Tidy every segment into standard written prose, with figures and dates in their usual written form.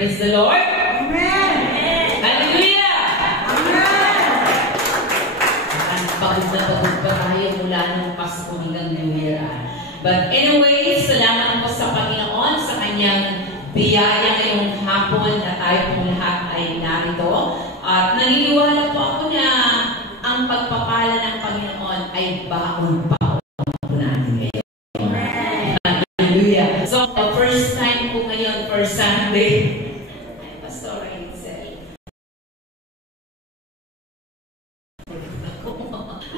Praise the Lord. Amen. Hallelujah. Amen. Pagod na pagod pa tayo mula ng Pasko hanggang New Year. But anyway, salamat po sa Panginoon sa kanyang biyaya ngayong hapon na tayo po lahat ay narito. At naniniwala po ako na ang pagpapala ng Panginoon ay baon-baon po natin ngayon. Hallelujah. So, the first time po ngayon, first Sunday, Pastor Rainsel.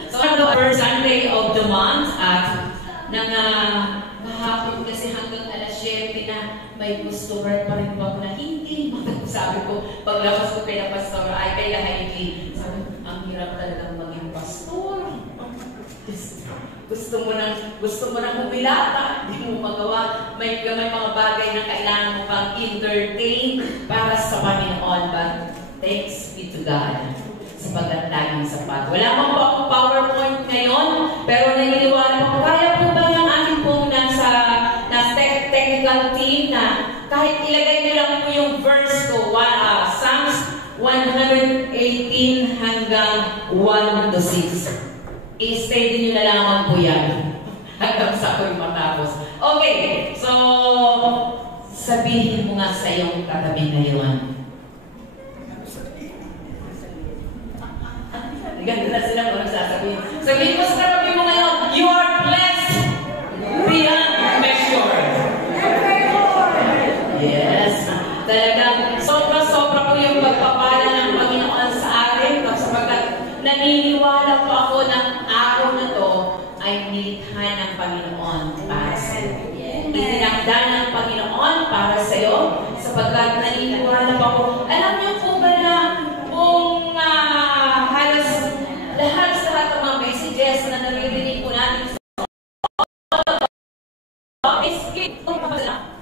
So, the first Sunday of the month at nang mahapon kasi hanggang alas 7 na may customer pa rin po ako na hindi. Sabi ko, paglabas ko kay na pastor, ay kay Heidi, sabi, ang hirap talagang maging pastor. Gusto mo nang humilata, hindi mo magawa. May mga bagay na kailangan mo pang entertain para sa Panginoon. But thanks be to God sapagkat laging sapat. Wala pang PowerPoint ngayon, pero naniniwala po, kaya po ba yung ating pong nasa technical team na kahit ilagay nyo lang po yung verse ko, Psalms 118 hanggang 1 to 6. I-steady nyo na lamang po yan. Hanggang sa ako'y matapos. Okay, so sabihin mo nga sa iyong katabi ngayon. Ganda na sila kung nagsasabihin. Sabihin mo sa katabi mo ngayon, you are blessed beyond measure. Yes. Talagang sobra-sobra po yung pagpapala ng Panginoon sa atin sapagkat naniniwala po ako ng araw na to ay nilikha ng Panginoon para sa iyo. Itinakda ng Panginoon para sa iyo sapagkat naniniwala po ako. Alam niyo po ba na kung halos lahat ng mga messages na naririnig po natin sa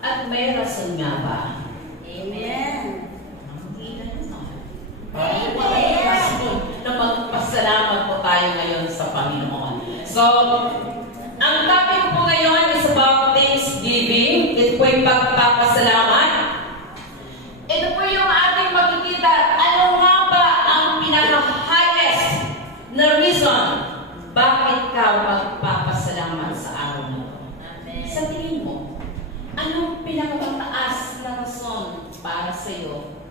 at may rason nga ba? Amen. Na magpasalamat po tayo ngayon sa Panginoon. So, ang topic po ngayon is about Thanksgiving. Ito po yung pagpapasalamat. Ito po yung ating makikita. Ano nga ba ang pinaka-highest na reason bakit ka magpapasalamat sa araw na ito? Sa tingin mo, anong pinaka-mataas na rason para sa iyo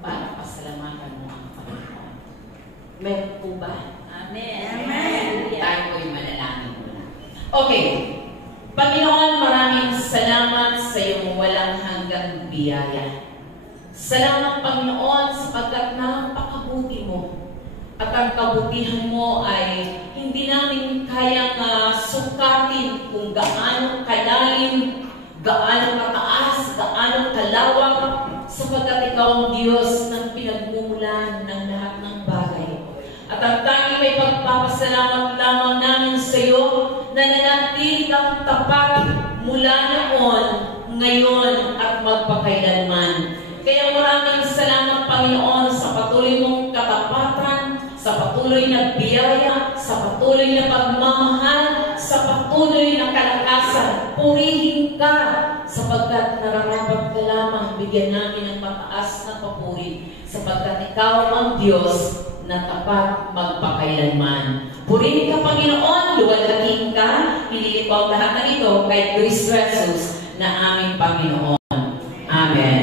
para pasalamatan mo ang Panginoon? Meron po ba? Amen. Amen. Tayo po'y manalangin muna. Okay. Panginoon, maraming salamat sa iyong walang hanggang biyaya. Salamat, Panginoon, sapagkat napakabuti mo. At ang kabutihan mo ay hindi namin kayang sukatin kung gaano kalalim, gaano kataas, gaano kalawak, sapagkat ikaw ang Diyos ng pinagmumulan ng lahat ng bagay. At ang tanging may pagpapasalamat lamang namin sa iyo na nanatili kang tapat mula noon, ngayon at magpakailanman. Kaya maraming salamat, Panginoon, sa patuloy mong katapatan, sa patuloy na biyaya, sa patuloy na pagmamahal, sa patuloy na kalakasan. Purihin ka sapagkat nararapat ka lamang bigyan namin ng mataas na papuri sapagkat ikaw ang Diyos na tapat magpakailanman. Purihin ka, Panginoon, luwalhatiin ka, pinili ko ang lahat na ito kay Kristo Jesus na aming Panginoon. Amen.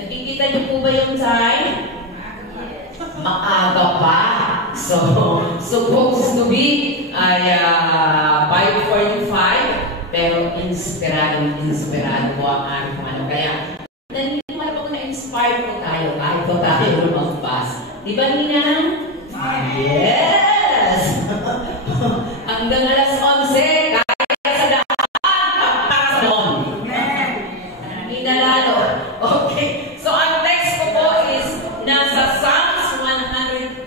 Nakikita niyo po ba yung time? Maaga pa. So, supposed to be ay 5:45, pero inspirado po ang aking ano. Kaya, naniniwala po na-inspire po tayo kahit po tayo lumagpas. Di ba, Nina? Yes! Hanggang alas 11, kaya sa daan, para noon. Nina lalo. Okay. So, ang text ko po is nasa Psalms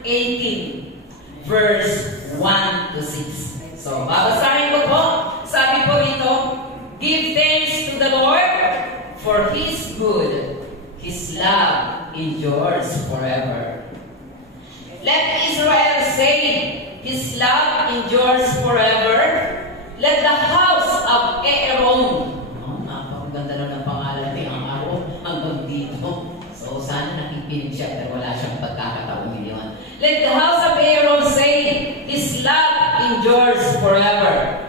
118, verse 1 to 6. So, babasahin ko po. Sabi po rito, give thanks to the Lord for His good. His love endures forever. Let Israel say, His love endures forever. Let the house of Aaron, napakaganda lang ng pangalan ni Aaron, ang Let the house of Aaron say, His love endures forever.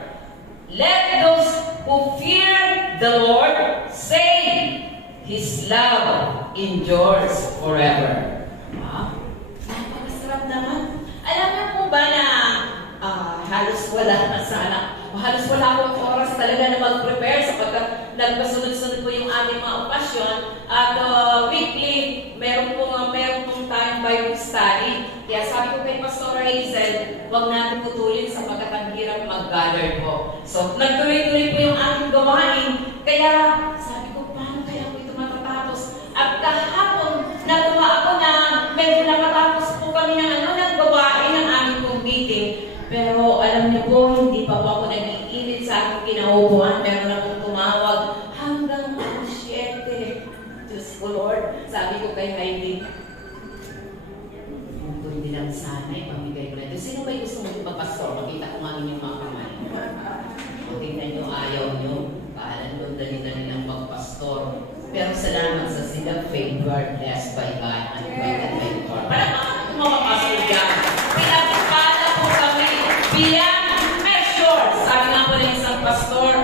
Let those who fear the Lord say, His love endures forever. Napakasarap naman. Alam niyo po ba na halos wala akong oras talaga na mag-prepare sapagkat nagpasunod-sunod po yung ating mga okasyon at weekly meron pong tayong Bible study. Kaya sabi ko kay Pastor Hazel, huwag natin putulin sapagkat ang hirap mag-gather po. So nagtuloy-tuloy po yung ating gawain. Kaya sabi ko, paano kaya po ito matatapos? At kahapon natuwa ako na medyo nakatapos po kami ng gawain ng aming pong meeting. Pero alam niyo po, hindi pa po ako nag-iinit sa aking kinaupuan. Meron akong tumawag hanggang 7. Diyos ko Lord, sabi ko kay Heidi, hindi lang sana, pamigay ko na ito. Sino ba gusto magpapastor? Makita ko nga yung mga kamay. Tingnan nyo, ayaw nyo. Paalan doon dali-dali ng magpastor. Pero salamat sa sila, favored, blessed by God, and invited by God. Para mga makapastor dyan. Pinapala po kami beyond measure. Sabi nga po ng isang pastor,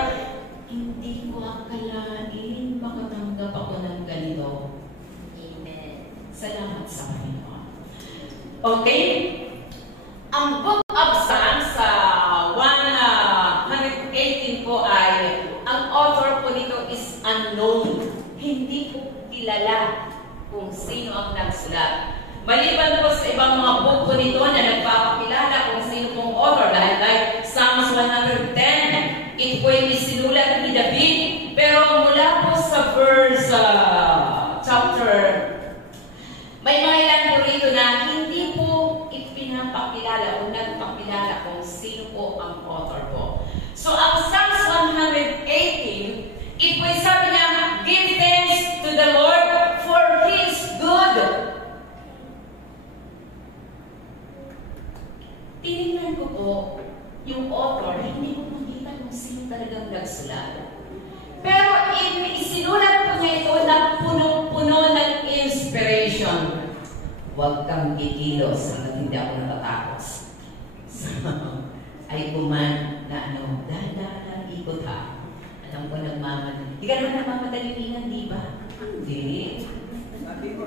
hindi ko akalain makatanggap ako ng ganito. Amen. Salamat sa Panginoon. Okay? Ang Book of Psalms sa 118 po ay, ang author po nito is unknown. Hindi po kilala kung sino ang nagsulat. Maliban po sa ibang mga book po nito na nagpapakilala kung sino pong author. Like Psalms 110, ito po ay isinulat ni David. Pero mula po sa verse, chapter, may mga ilan po rito na hindi po ipinapakilala o nagpakilala kung sino po ang author po. So ang Psalms 118, ito po ay sabi niya, give thanks to the Lord for His good. Tinignan ko po yung author, hindi ko makita kung sino talagang nagsulat. Pero isinulat po niya ito na punong-puno ng inspiration. Huwag kang kikilos hanggang hindi ako natatapos. Ay kuman na dahan-dahan ikot ha. Alam ko nagmamadali. Hindi ka naman nagmamadalilingan, di ba? Hindi. Sabi ko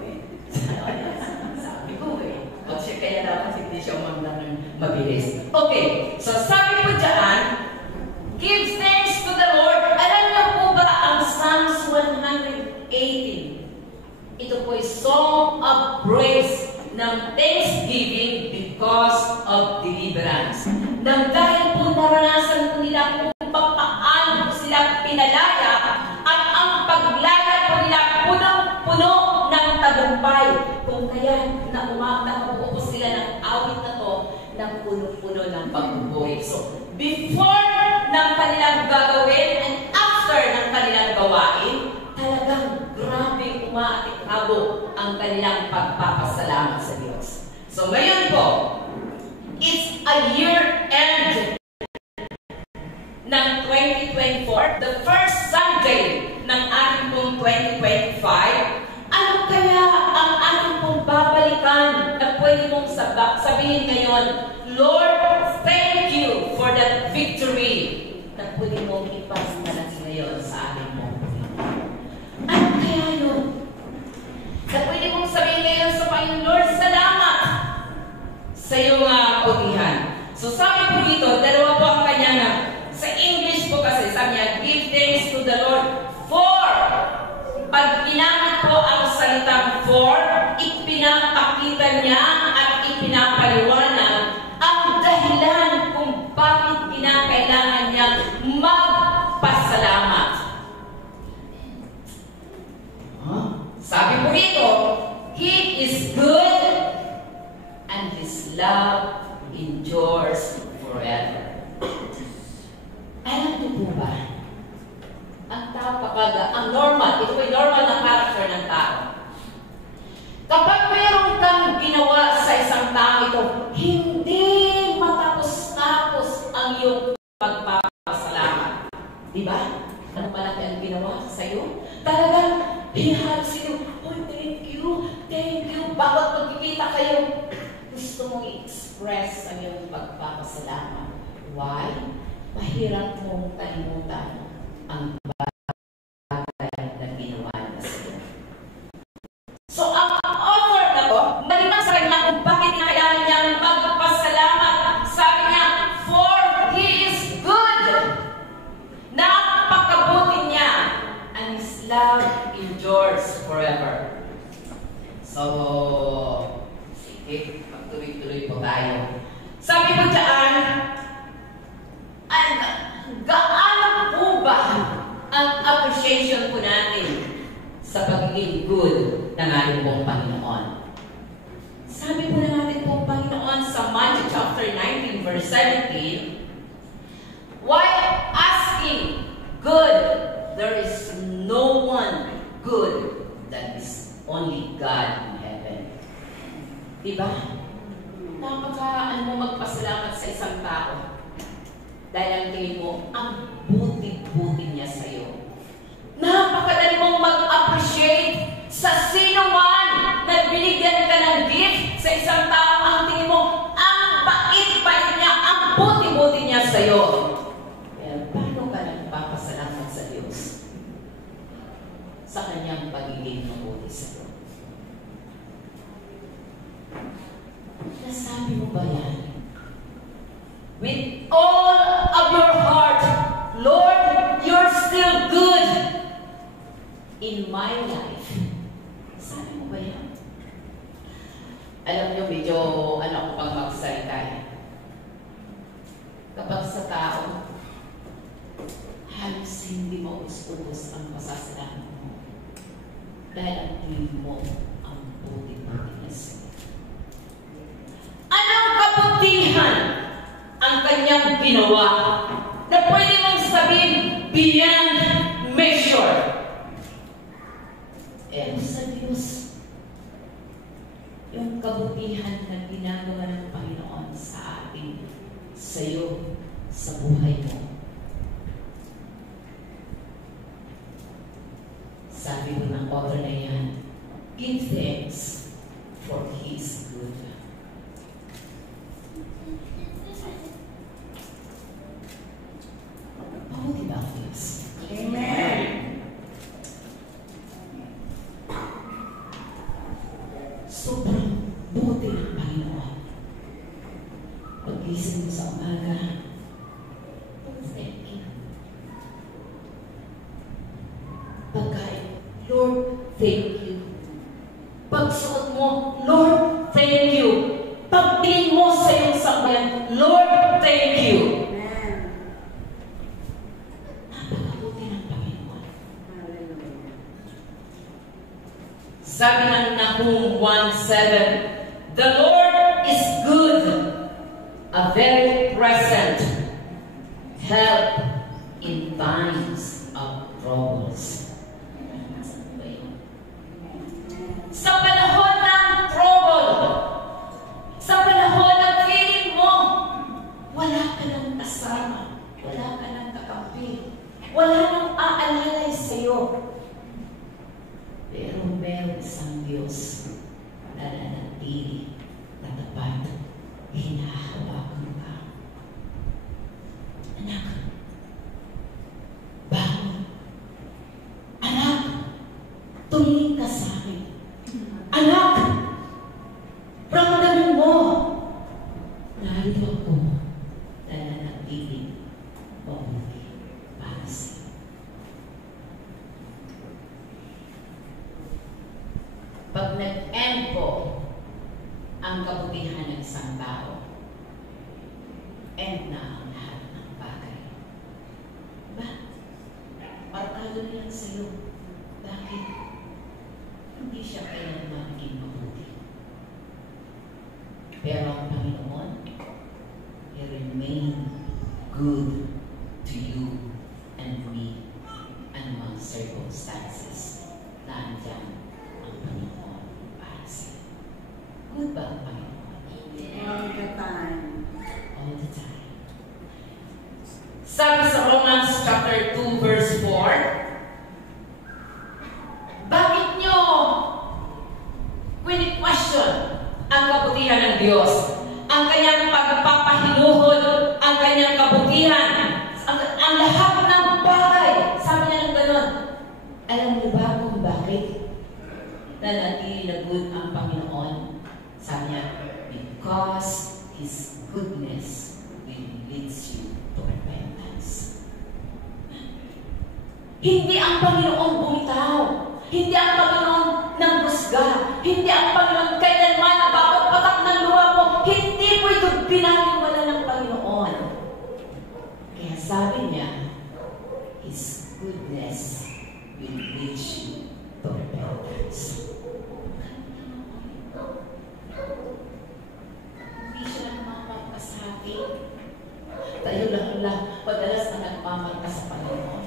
O siya kaya dapat hindi siya umanglang mabilis. Okay, so sabi po dyan, give thanks to the Lord. Alam niyo po ba ang Psalms 118? Ito po ay song of praise ng thanksgiving because of deliverance. Nang dahil po naranasan po nila kung paano po sila pinalaya at ang paglaya po nila punong-puno ng tagumpay. Kung kaya nakuha po sila ng awit na to ng punong-puno ng pagbubuhay. So, before ng kanilang gagawin and after ng kanilang gawain, talagang grabe umaatikabo ang kanilang pagpapasalamat sa Diyos. So, ngayon po, it's a year end ng 2024, the first Sunday ng ating pong 2025. Ano kaya ang ating pong babalikan na pwede mong sabihin ngayon, Lord, thank you for that victory na pwede mong ipasa natin ngayon sa ating pong ano kaya yun? Na pwede mong sabihin ngayon sa Panginoon, Lord, salamat sa iyong putihan. So sabi po dito, dalawa po ang kanya na sa English po kasi sabi niya, give thanks to the Lord for. Pag ginamit po ang salitang for, ipinapakita niya at ipinapaliwanag ang dahilan kung bakit kinakailangan niya magpasalamat. Sabi po dito, He is good and His love endures forever. Alam niyo po ba? Ang normal, ito ay normal na character ng tao. Kapag mayroon kang ginawa sa isang tao ito, hindi matapos-tapos ang iyong pagpapasalamat. Diba? Ano malaki ang ginawa sa iyo? Talagang hinahalos sa'yo, oh, thank you, thank you. Bakit magkikita kayo? Gusto gusto mong i-express ang iyong pagpapasalamat. Why? Mahirap mong kalimutan ang bagay na ginawa niya sa'yo. So, ang author na to, maliban sa kanya kung bakit kailangan niyang magpasalamat, sabi niya, for He is good. Napakabuti niya, and His love endures forever. So, sige, magtuloy-tuloy po tayo. Sabi ko dyan, gaano po ba ang appreciation po natin sa pagiging good ng ating pong Panginoon? Sabi po ng ating pong Panginoon sa Matthew chapter 19 verse 17, while asking good, there is no one good, that is only God in heaven. Diba? Napaka mo magpasalamat sa isang tao dahil ang tingin mo, ang buti-buti niya sa'yo. Napakadali mong mag-appreciate sa sino man na binigyan ka ng gift sa isang tao. Ang tingin mo, ang bait-bait niya, ang buti-buti niya sa'yo. Pero paano ka nagpapasalamat sa Diyos? Sa kanyang pagiging mabuti sa'yo. Nasabi mo ba yan? With all of your heart, Lord, you're still good in my life. Sabi mo ba yan? Alam niyo, medyo ako pang magsalita eh. Kapag sa tao, halos hindi mo ubus-ubus ang pasasalamat mo. Dahil ang tingin mo ang buti-buti niya sa'yo. Anong kabutihan ang kanyang ginawa na pwede mong sabihin beyond measure? Sa Diyos, yung kabutihan na ginagawa ng Panginoon sa atin, sa iyo, sa buhay mo. Sabi mo ng author na yan, give thanks for He is good. Mabuti ba ang Diyos? Amen. Sobrang buti ng Panginoon. Pag-gising mo sa umaga, thank you. Pagkain, Lord, thank you. Pagsuot mo, Lord, thank you. Pagtingin mo sa iyong sambayan, Lord, thank you. Napakabuti ng Panginoon. Sabi ng Nahum 1:7, the Lord is good, a very present help in times of troubles. Sa panahon ng trouble, sa panahon ng feeling mo, wala ka ng kasama, wala ka ng kakampi, wala nang aalalay sa iyo. Pero meron isang Diyos na nanatili na tapat, hinahawakan ka. Anak, bangon. Anak, tumingin ka sa akin. Anak, ramdamin mo. Narito ako na nanatili mabuti para sa iyo. Pag nag-end po ang kabutihan ng isang tao, end na ang lahat ng bagay. Ba? Markado na yan sa iyo. Bakit? Hindi siya kailanman naging mabuti. Pero ang Panginoon, He remain good to you and me anumang circumstances na andyan ang Panginoon para sa iyo. Good ba ang Panginoon? All the time. All the time. Sabi sa Romans chapter 2 verse 4, bakit nyo question ang kabutihan ng Diyos? nanatili na good ang Panginoon? Sabi niya, because His goodness will lead you to repentance. Hindi ang Panginoon bumitaw. Hindi ang Panginoon nanghusga. Hindi ang Panginoon kailanman na bawat patak ng luha mo. Hindi mo ito binaliwala ng Panginoon. Kaya sabi niya, His goodness will lead you to repentance. Hindi siya nagmamarka sa akin. Tayo lang madalas na nagmamarka sa Panginoon.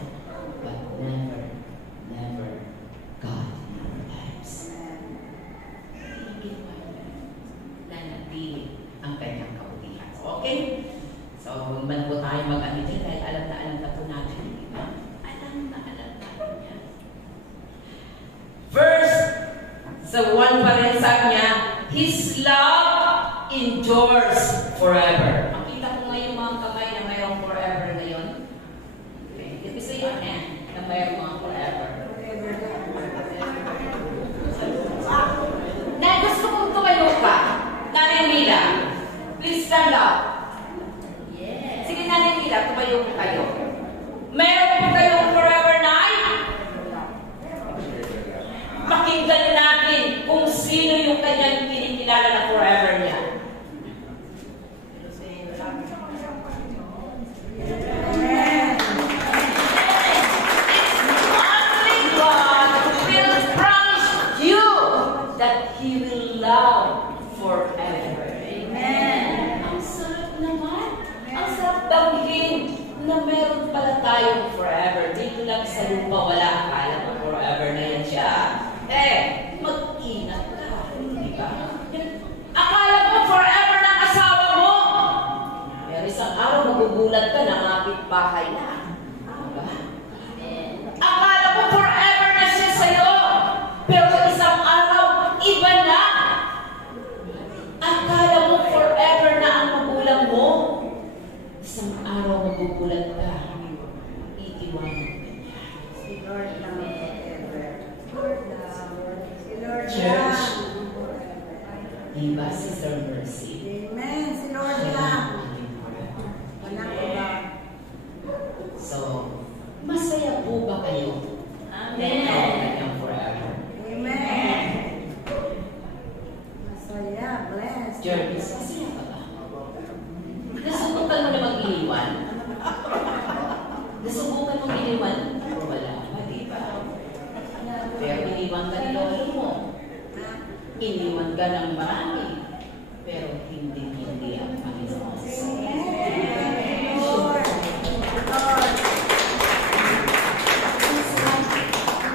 But never, never God in our lives. Hindi nanatili ang kanyang kabutihan. Okay? So, man po tayo mag-ano dyan dahil alam na po natin, di ba? Alam na natin yan. First, sa 1 pa rin sabi niya, His love endures forever. Makita ko ngayon mga kamay na mayroong forever ngayon. Okay. Ibig sabihin na mayroong mga forever. Na gusto kong tumayo ka. Nanay Mila, please stand up. Yes. Sige Nanay Mila, tumayo ko kayo. Meron po kayong forever night? Pakinggan natin kung sino yung kanyang kinikilala na forever niya. He will love forever. Amen. Ang sarap naman. Ang sarap damhin na meron pala tayong forever. Dito lang sa lupa wala. Akala mo forever na yan siya. Mag-ingat ka. Diba? Akala mo forever na asawa mo. Pero isang araw magugulat ka na ngapit bahay na. Diba? Akala mo forever na siya sa'yo. Pero isang araw, iba na. Akala mo forever na ang magulang mo. Isang araw magugulat ka. Iiwanan ka niya. Si Lord lang forever. Si Lord Church. lang. Diba, Sister Mercy? Amen. Si Lord lang. Walang iba. So, masaya po ba kayo? Amen. Kanyang forever. Amen. Masaya. Blessed. Jervis, masaya ka ba? Nasubukan mo na mag-iwan? Nasubukan mo iniwan? Wala pa, di ba? Pero iniwan ka ni lolo mo. Iniwan ka ng marami. Pero hindi ang Panginoon. Lord. Lord.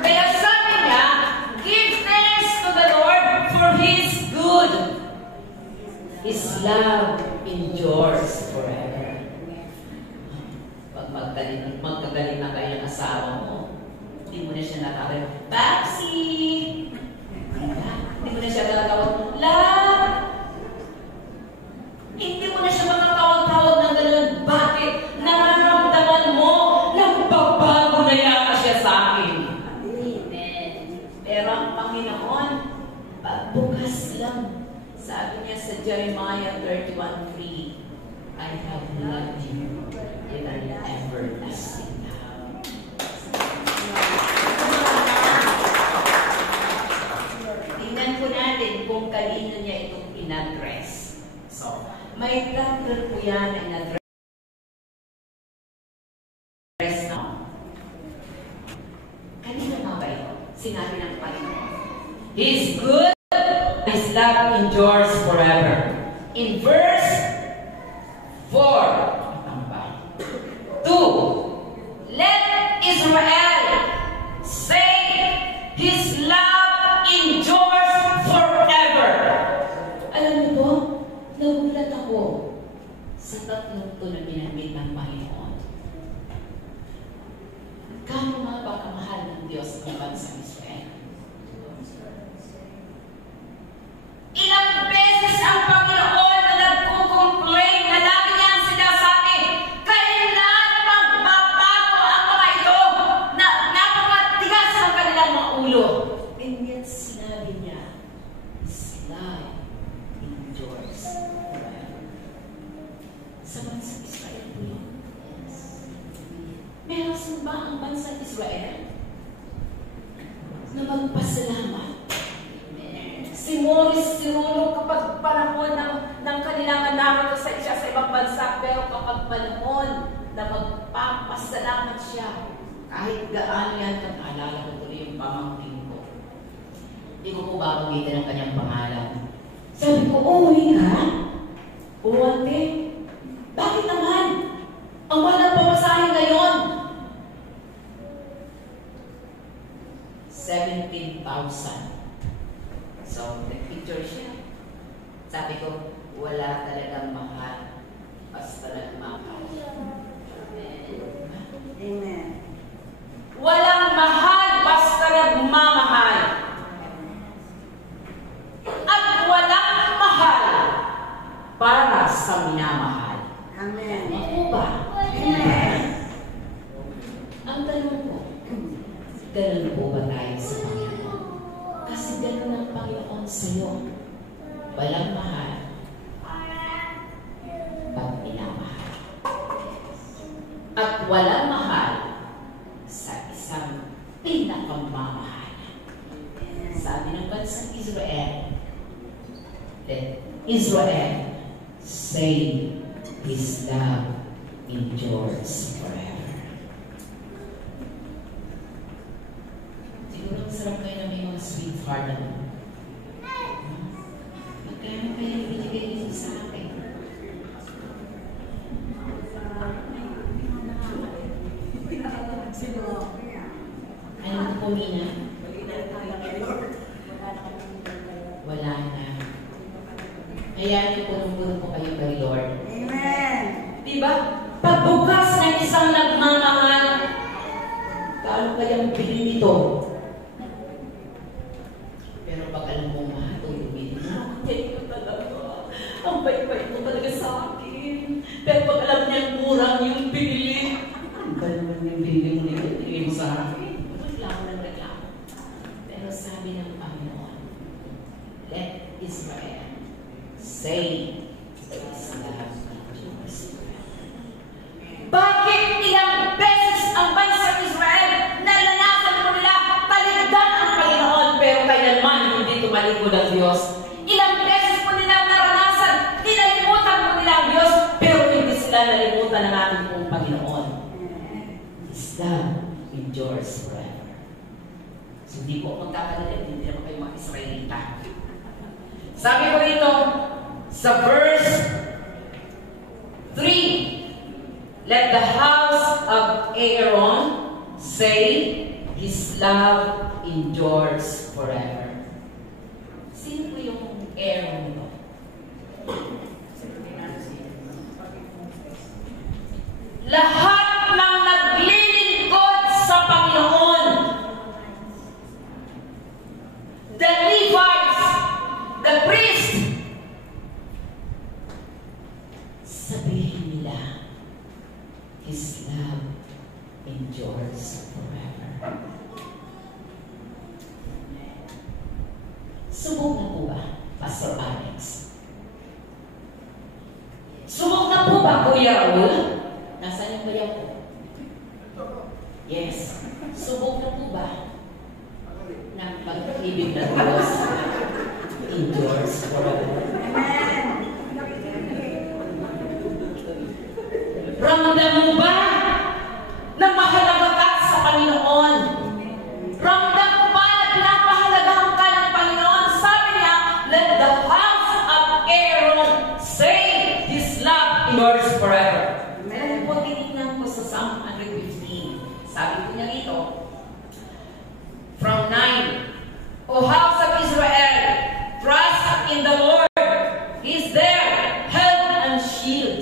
Kaya sabi niya, give thanks to the Lord for His good. His love endures forever. Pag magkagaling na kayo ng asawa mo, hindi mo na siya natawag, Babsi! Hindi mo na siya natawag, Love! Hindi mo na siya makatawag-tawag ng gano'n. Bakit? Nararamdaman mo na babago na yata siya sa akin. Amen. Pero ang Panginoon, pagbukas lang. Sabi niya sa Jeremiah 31:3, I have loved you with an everlasting love. Tingnan po natin kung kanino niya itong in-address. So, may tatlo po yan na in-address na. Kanino nga ba ito? Sinabi ng Panginoon. He is good. His love endures forever. In verse 4, 2, let Israel say, His love endures forever. Alam mo po, nagulat ako sa tatlong ito na binanggit ng Panginoon. Kano nga ba kamahal ng Diyos ang bansang Israel? Ilang beses ang Panginoon na nagkukomplain na lagi niyang sinasabi, kailan magbabago ang mga ito na napakatigas ang kanilang mga ulo. And yet sinabi sabi niya, His love endures forever. Sa bansang Israel po yun. Meron ba ang bansang Israel na magpasalamat? Si Morris sinulong kapag panahon ng kanilang narito sa siya sa ibang bansa, pero kapag panahon na magpapasalamat siya, kahit gaano yan, nag-aalala ko tuloy yung pamangkin ko. Hindi ko po babagitin ang kanyang pangalan. Sabi ko, uuwi ka? Ate, bakit naman? Ang walang pamasahe ngayon. 17,000. So, nag-picture siya. Sabi ko, wala talagang mahal. Basta nagmahal. Amen. Walang mahal, basta nagmamahal. At walang mahal para sa minamahal. Amen. Ano ba? Amen. Ang tanong ko, ganun po ba tayo sa Panginoon? Kasi ganun ang Panginoon sa iyo. Walang mahal, pag minamahal. At walang mahal sa isang pinakamamahal. Sabi ng bansang Israel, let Israel say His love endures forever. Siguro masarap kayo na may mga sweetheart na magkano kayo binigay nito sa akin? Ano po, Mina? Wala na. Hayaan niyo punong-puno po kayo kay Lord. Amen. Diba? Pagbukas ng isang nagmamahal, gaano kayang bilhin nito? Pero pag alam mo matulungin na, thank you talaga. Ang bait-bait mo talaga sa akin. Pero pag alam niya murang yung bili, ano ba naman yung bili mo nito? Bili mo sa akin. Reklamo ng reklamo. Pero sabi ng Panginoon, let Israel say His love endures forever. Bakit ilang beses ang bansang Israel nalalasan mo nila paligdan ang Panginoon pero kailanman hindi tumalikod ang Diyos? Ilang beses mo nila naranasan, kinalimutan mo nila ang Diyos pero hindi sila nalimutan ng ating pong Panginoon. His love endures forever. So hindi po magkakalitin, hindi naman kayo mga Israelita. Sabi ko rito, sa verse 3, let the house of Aaron say, His love endures forever. Sino po yung Aaron nito? Lahat ng naglilingkod sa Panginoon. The Levites, the priest, sabihin nila, His love endures forever. Subok na po ba, Pastor Alex? Subok na po ba, Kuya Raul? Nasaan yung kuya po? Yes. Subok na po ba ng pag-ibig ng Diyos endures forever? Amen. Ramdam mo ba na mahalaga ka sa Panginoon? Ramdam mo ba na pinapahalagahan ka ng Panginoon? Sabi niya, let the house of Aaron say His love endures forever. Meron po tinignan ko sa Psalm 115. Sabi ko niya rito, from 9, O house of Israel, trust in the Lord. He is there, help and shield.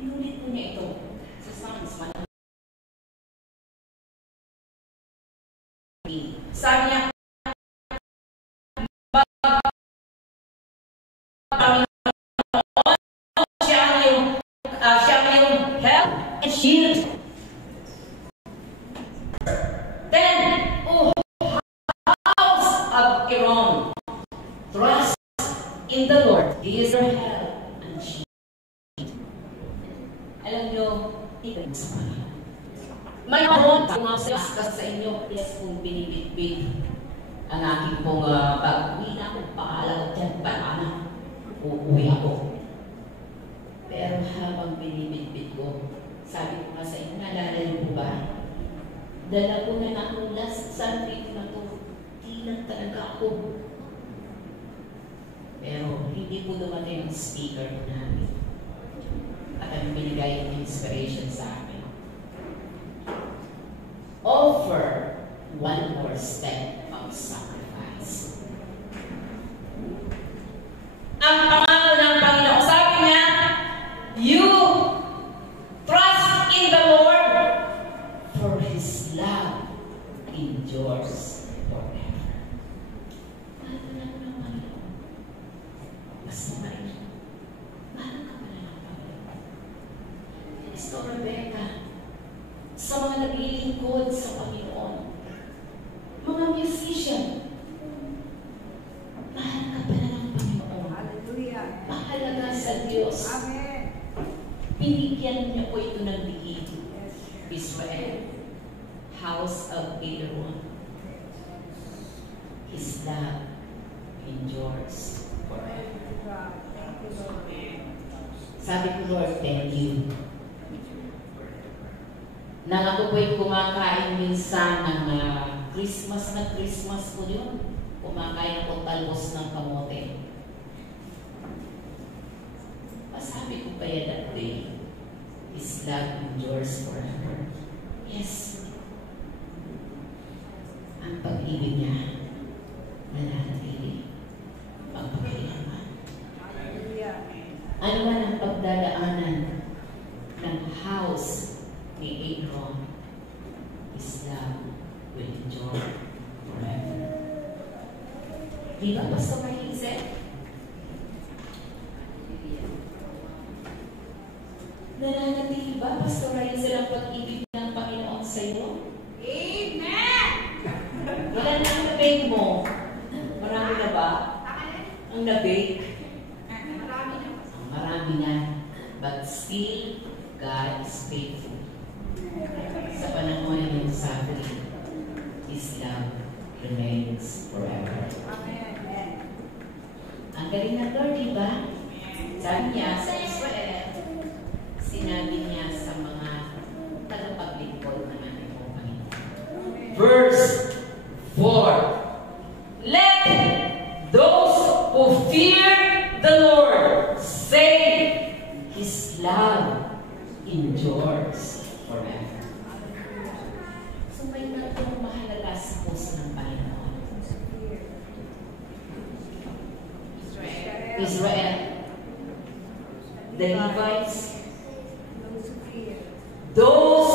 Inulit po niya ito sa Psalms 115. Sabi niya, siya yung help and shield. Then, oh, in the Lord. He is your help and shield. Alam nyo, ito sa Panginoon. May mga sa inyo, yes, kung binibit-bit ang aking pong pag-uwi na akong paalam dyan, paano? Uuwi ako. Pero habang binibit-bit ko, sabi ko nga sa inyo, nalala niyo po ba? Dala ko na akong last Sunday na to, di lang talaga ako. Pero hindi po dumating ang speaker ko namin. At ang binigay ng inspiration sa akin. Offer one more step of sacrifice. Ang pangako ng Panginoon, sabi niya, you trust in the Lord, for His love endures forever. Mahal ka na ng Panginoon. Basta marin. Mahal ka pa na ng Panginoon. Ito, Rebecca, sa mga naglilingkod sa Panginoon, mga musician, mahal ka pa na ng Panginoon. Hallelujah. Mahalaga sa Diyos. Amen. Binigyan niya po ito ng diin. Israel, house of Aaron. His love endures forever. Sabi ko, Lord, thank you. Nang ako po'y kumakain minsan ng Christmas po yun. Kumakain ako talbos ng kamote. Masabi ko kaya that day, His love endures forever. Yes. Ang pag-ibig niya, nananatili. Pagpapailaman. Ano man ang pagdadaanan ng house ni Aaron, His love will endure forever. Di ba, Pastor Marisa? Nananatili ba, Pastor Marisa, ang pag-ibig ng Panginoon sa iyo? Amen! Wala na ang na-bake mo. Marami na ba? Ang na-bake? Marami na. But still, God is faithful. Sa panahon ng iyong suffering, His love remains forever. Amen. Ang galing ng Lord, diba? Sabi niya sa Israel, sinabi niya sa mga tagapaglingkod ng ating Panginoon. Verse 4, let those who fear the Lord say, His love endures forever. So may tatlong mahalaga sa puso ng Panginoon. Israel, the Levites, those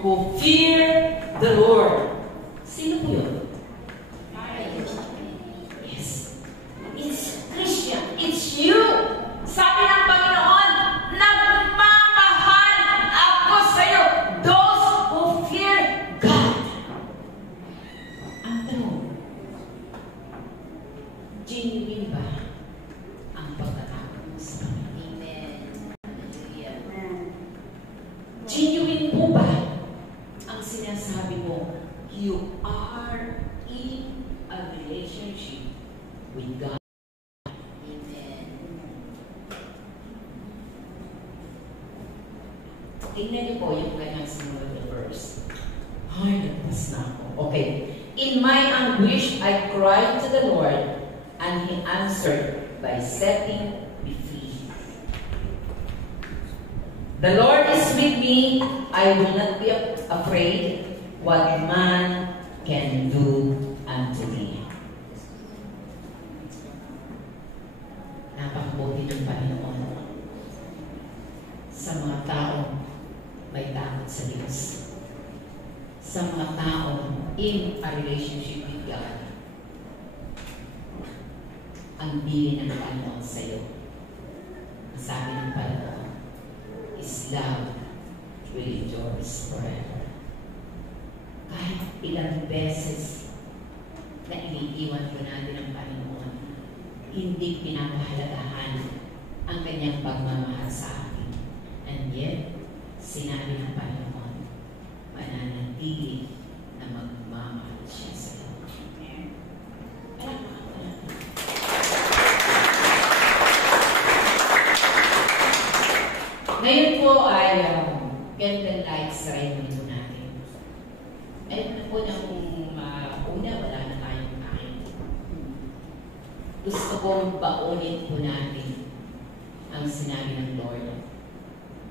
who fear the Lord. Sino po yun? Yes. It's Christian. It's you. Sabi ng Panginoon, nagmamahal ako sa iyo. Those who fear God. Ang tanong, genuine ba ang pagkatakot mo sa Panginoon? Amen. Genuine po ba ang sinasabi mo, you are in a relationship with God? Amen. Tingnan niyo po yung kanyang sumunod na verse. Ay, nagpas na ako. Okay. In my anguish, I cried to the Lord, and He answered by setting me free. The Lord is with me. I will not be afraid what man can do unto me. Napakabuti ng Panginoon sa mga taong may takot sa Diyos. Sa mga taong in a relationship with God. Ang bili ng Panginoon sa iyo. Sabi ng Panginoon, His love will endure forever. Kahit ilang beses na iniiwan ko natin ang Panginoon, hindi pinapahalagahan ang kanyang pagmamahal sa akin. And yet, sinabi ng Panginoon, mananatili na magmamahal siya sa iyo. Ngayon po ay candle light ceremony po natin. Ay, po ng una, wala na tayong kain. Gusto kong baunin po natin ang sinabi ng Lord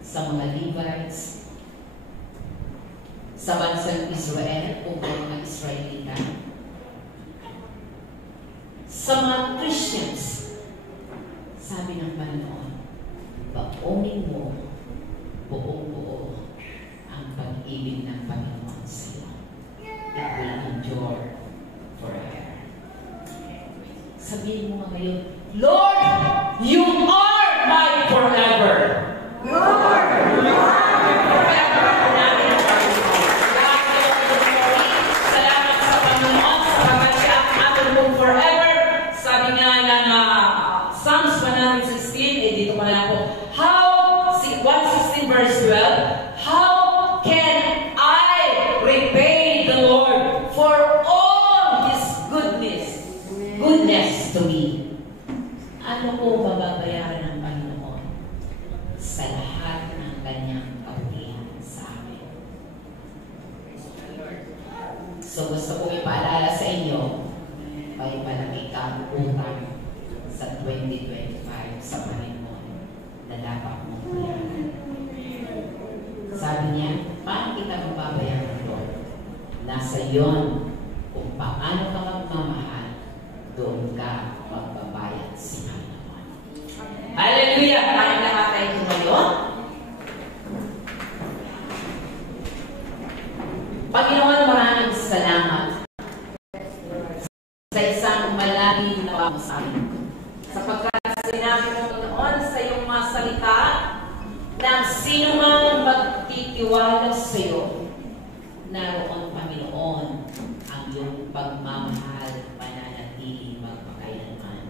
sa mga Levites, sa bansang Israel, kung mga Israelita, sa mga Christians. Sabi ng Panginoon, baunin mo buong-buo ang pag-ibig ng Panginoon sa iyo. It will endure forever. Sabihin mo nga ngayon, Lord, you are my forever. Lord, you are forever. Salamat sa Panginoon sa pagkakasya ang atin mong forever. Sabi nga ng Psalms 116, dito pa lang po, 116 verse 12, how can I repay the Lord for all His goodness to me? Ano po bababayaran ng Panginoon sa lahat ng kanyang kabutihan sa amin? So gusto ko ipaalala sa inyo, ay malaki kang utang sa 2025 sa Panginoon na dapat mong bayaran. Sabi niya, paano kita mababayaran ng Lord? Nasa iyon kung paano ka magmamahal, doon ka magbabayad si Panginoon. Hallelujah! Parang nakatay ito ngayon. Panginoon, maraming salamat sa isang malaking nawa mo sa amin. Sapagkat sinabi mo noon sa iyong mga salita na sino mang magtitiwala sa iyo, naroon, Panginoon, ang iyong pagmamahal mananatiling magpakailanman.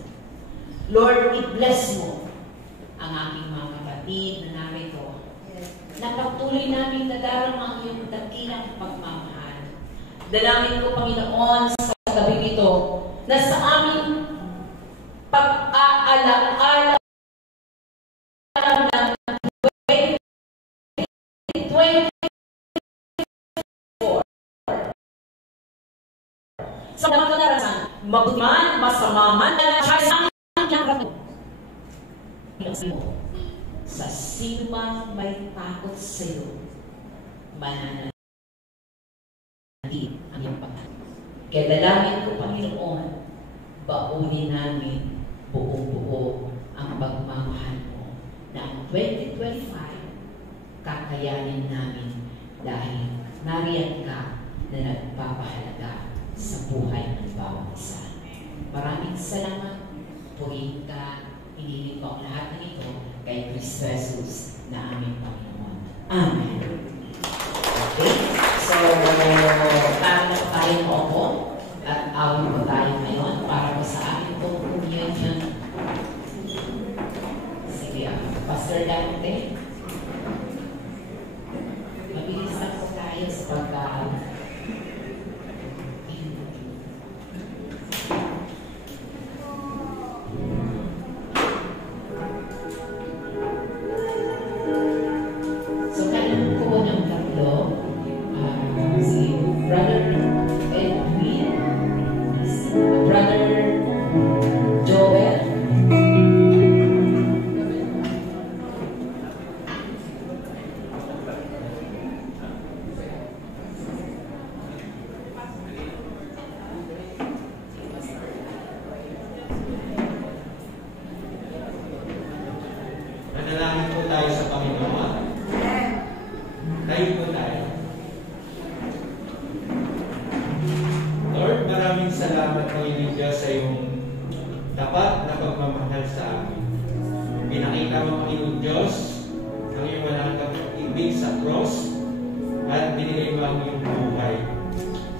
Lord, i-bless mo ang aking mga kapatid na narito, na patuloy namin nadarama ang iyong dakilang pagmamahal. Dalangin ko, Panginoon, sa gabi ito, na sa aming pag-aalala ng 2024 sa mga kanarasan, mabuman, masamaman, sa sino mang may takot sa iyo, mananatili ang iyong pagkakas. Kaya dalangin ko, Panginoon, baunin namin buong-buo ang pagmamahal mo na ang 2025 kakayanin namin dahil nariyan ka na nagpapahalaga sa buhay ng bawat isa. Maraming salamat. Purihin ka. Inilig ko ang lahat ng ito kay Kristo Jesus na aming Panginoon. Amen. Okay? So, tama na tayo mo ako at awin mo tayo ngayon para po sa amin itong communion. Sige, Pastor Dante. Mabilis na po tayo sa pagkain.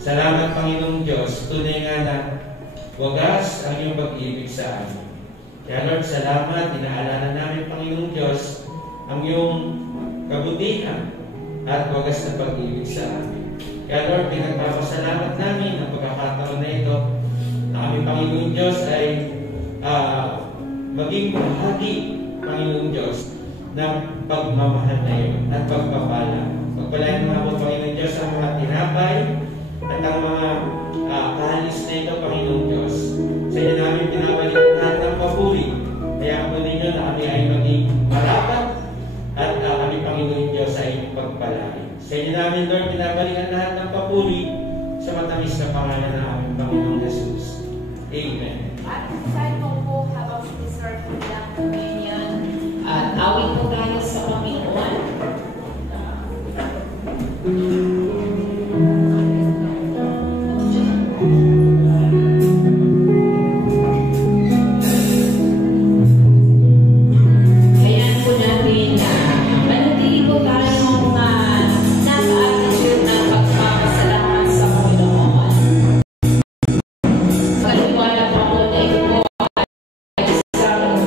Salamat, Panginoong Diyos, tunay nga na wagas ang iyong pag-ibig sa amin. Kaya Lord, salamat, inaalala namin, Panginoong Diyos, ang iyong kabutihan at wagas na pag-ibig sa amin. Kaya Lord, pinagpapasalamat namin ang pagkakataon na ito na kami, Panginoong Diyos, ay maging bahagi, Panginoong Diyos, ng pagmamahal na iyon at pagpapala. Pagpalain mo nga po, Panginoong Diyos, ang mga tinapay at ang mga kahalis na ito, Panginoong Diyos. Sa inyo namin pinabalik lahat ng papuri. Kaya po ninyo na kami ay maging marapat at kami, Panginoong Diyos, ay pagpalain. Sa inyo namin, Lord, pinabalikan lahat ng papuri sa matamis na pangalan ng aming Panginoong Jesus. Amen. At saan mo po habang sinisort po ng communion? At awit po tayo sa Panginoon. Ayan po natin, manatili po tayong nasa-attitude ng pagpapasalamat sa Panginoon. Paliwanag ako na ito po ay isang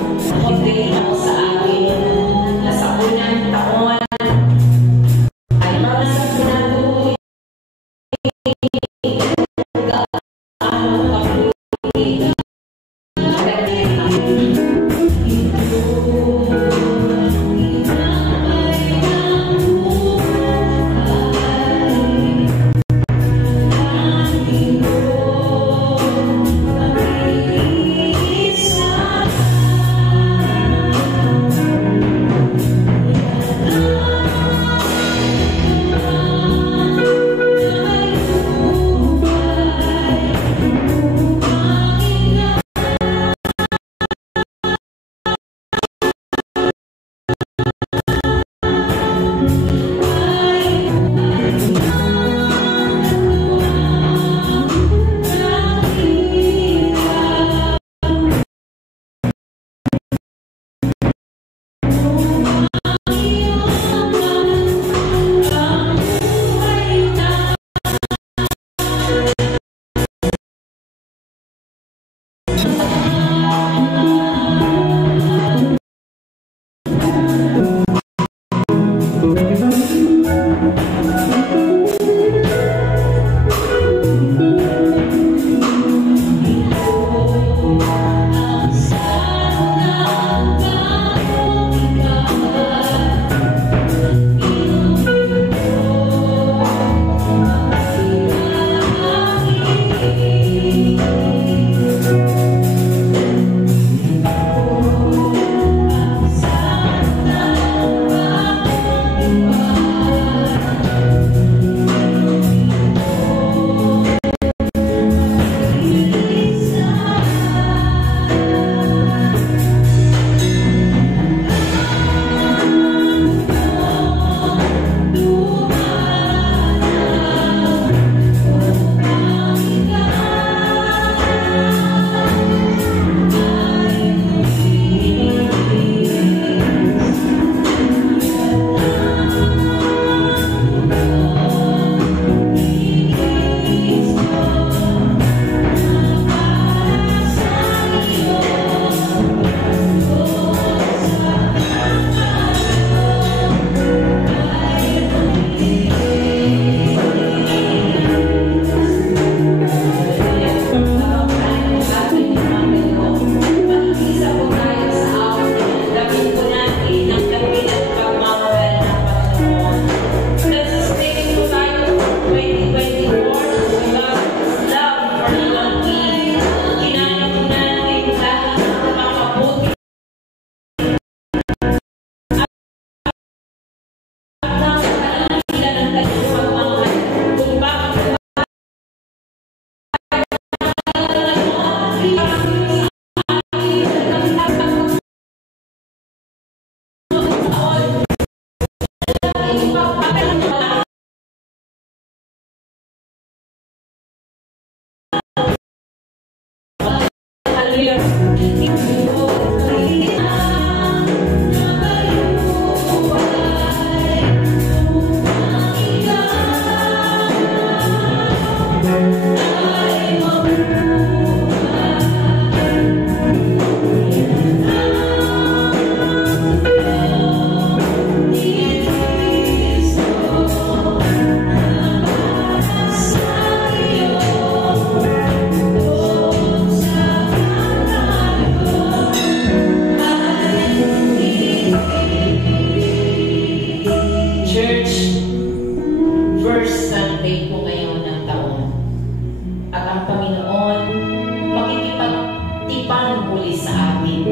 sa atin.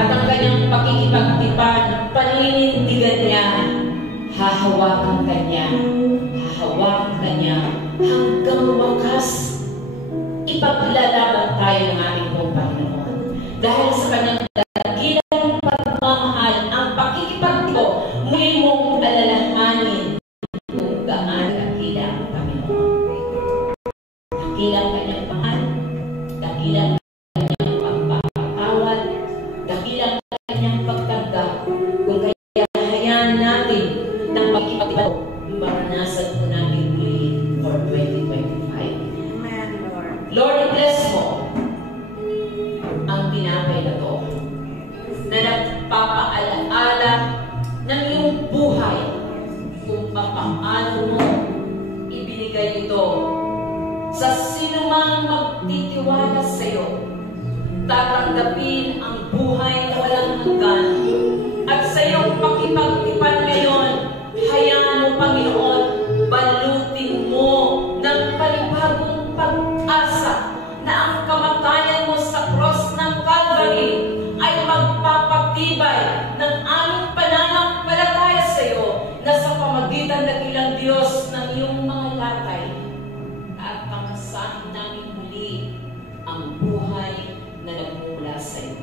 At ang kanyang pakikipagtipan, paninindigan niya, hahawakan kanya hanggang wakas. Ipaglalaban tayo ng ating pong Panginoon. Dahil sa kanyang dakilang pagmamahal, ang pakikipagtipan, muli mong alalahanin kung gaano dakila ang Panginoon. Dakilang kanyang mahal, dakilang kanyang pagpapatawad, dakilang kanyang pagtanggap. Kung kaya hayaan natin ng pakikipagtipan, maranasan po natin muli for 2025. Amen, Lord. Lord, bless mo ang tinapay na to na nagpapaalaala ng iyong buhay kung paano mo ibinigay ito sa sinumang magtitiwala sa iyo. Tatanggapin ang buhay na walang hanggan at sa iyong pakipagtipan ngayon, hayaan mo, Panginoon, balutin mo ng panibagong pag-asa na ang kamatayan mo sa cross ng Calvary ay magpapatibay ng aming pananampalataya sa iyo na sa pamagitan ng ilang Diyos ng iyong mga latay at pamasahin namin muli ang buhay na nagmula sa iyo.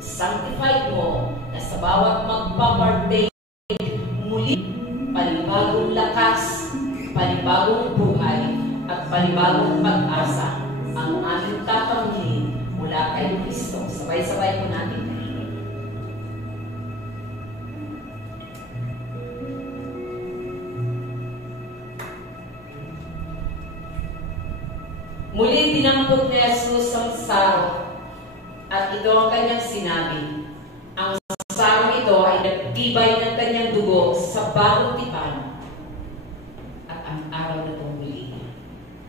Sanctify mo na sa bawat magpapartake muli panibagong lakas, panibagong buhay at panibagong pag-asa ang aming tatanggin mula kay Kristo. Sabay-sabay po natin kainin. Muli dinampot ni Jesus ang saro at ito ang kanyang sinabi. Ang saro ito ay nagtibay ng kanyang dugo sa bagong tipan at ang araw na itong muli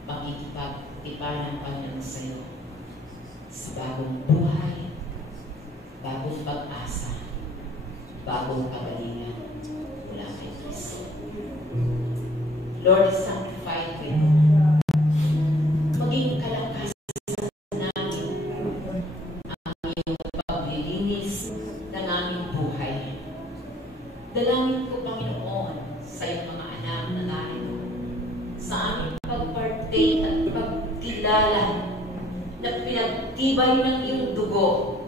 makikipagtipanan pa niya sa iyo sa bagong buhay, bagong pag-asa, bagong kagalingan mula kay Kristo. Lord, sanctify ko ito. Maging kalakasan namin ang iyong paglilinis ng aming buhay. Dalangin ko, Panginoon, sa iyong mga anak na narito, sa aming pagpartake at pagkilala na pinagtibay ng iyong dugo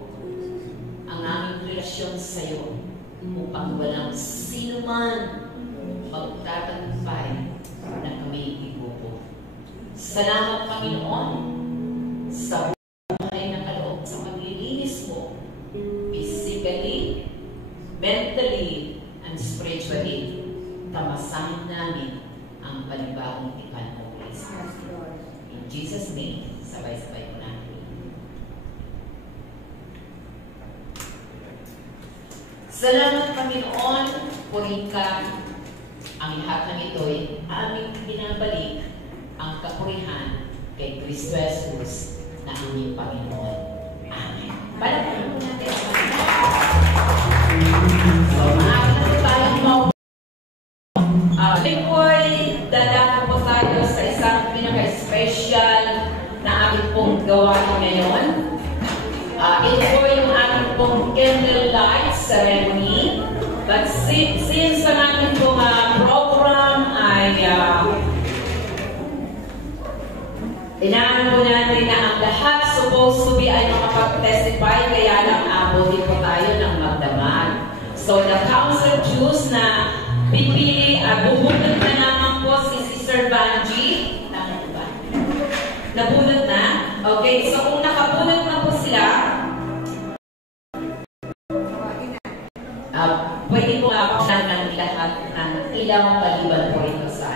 ang aming relasyon sa iyo upang walang sino man magtatagumpay na kami igupo. Salamat, Panginoon, sa buhay na kaloob sa paglilinis mo, physically, mentally, and spiritually. Tamasahin namin ang panibagong tipan mo, please. In Jesus' name, sabay-sabay po natin. Salamat, Panginoon, purihin ka. Ang lahat ng ito'y aming binabalik ang kapurihan kay Kristo Jesus na aming Panginoon. Amen. Palagpakan po natin ang Panginoon. So, maaari na po tayong lingkoy, dadako po tayo sa isang pinaka-special na ating pong gawain ngayon. Ito po yung ating pong candlelight ceremony. But since ang ating pong program ay inaano po natin na ang lahat supposed to be ay makapag-testify, kaya lang abutin po tayo ng magdamag. So the council choose na pipili, bubunod na naman po si Sister Banji. Tama po ba? Nabunod na? Okay, so kung nakabunod na po sila, pwede po nga po ng lahat ng ilang paliban po ito sa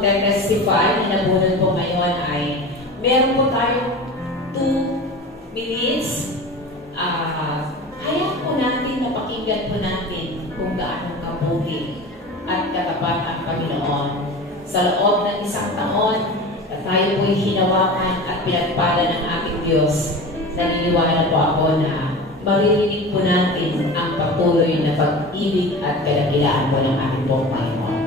magte-testify, inabunan po ngayon ay meron po tayong 2 minutes. Kaya po natin, napakinggan po natin kung gaano kabuti at katapat ang Panginoon. Sa loob ng 1 taon, na tayo po'y hinawakan at pinagpala ng ating Diyos, naniniwala po ako na maririnig po natin ang patuloy na pag-ibig at kadakilaan po ng ating pong Panginoon.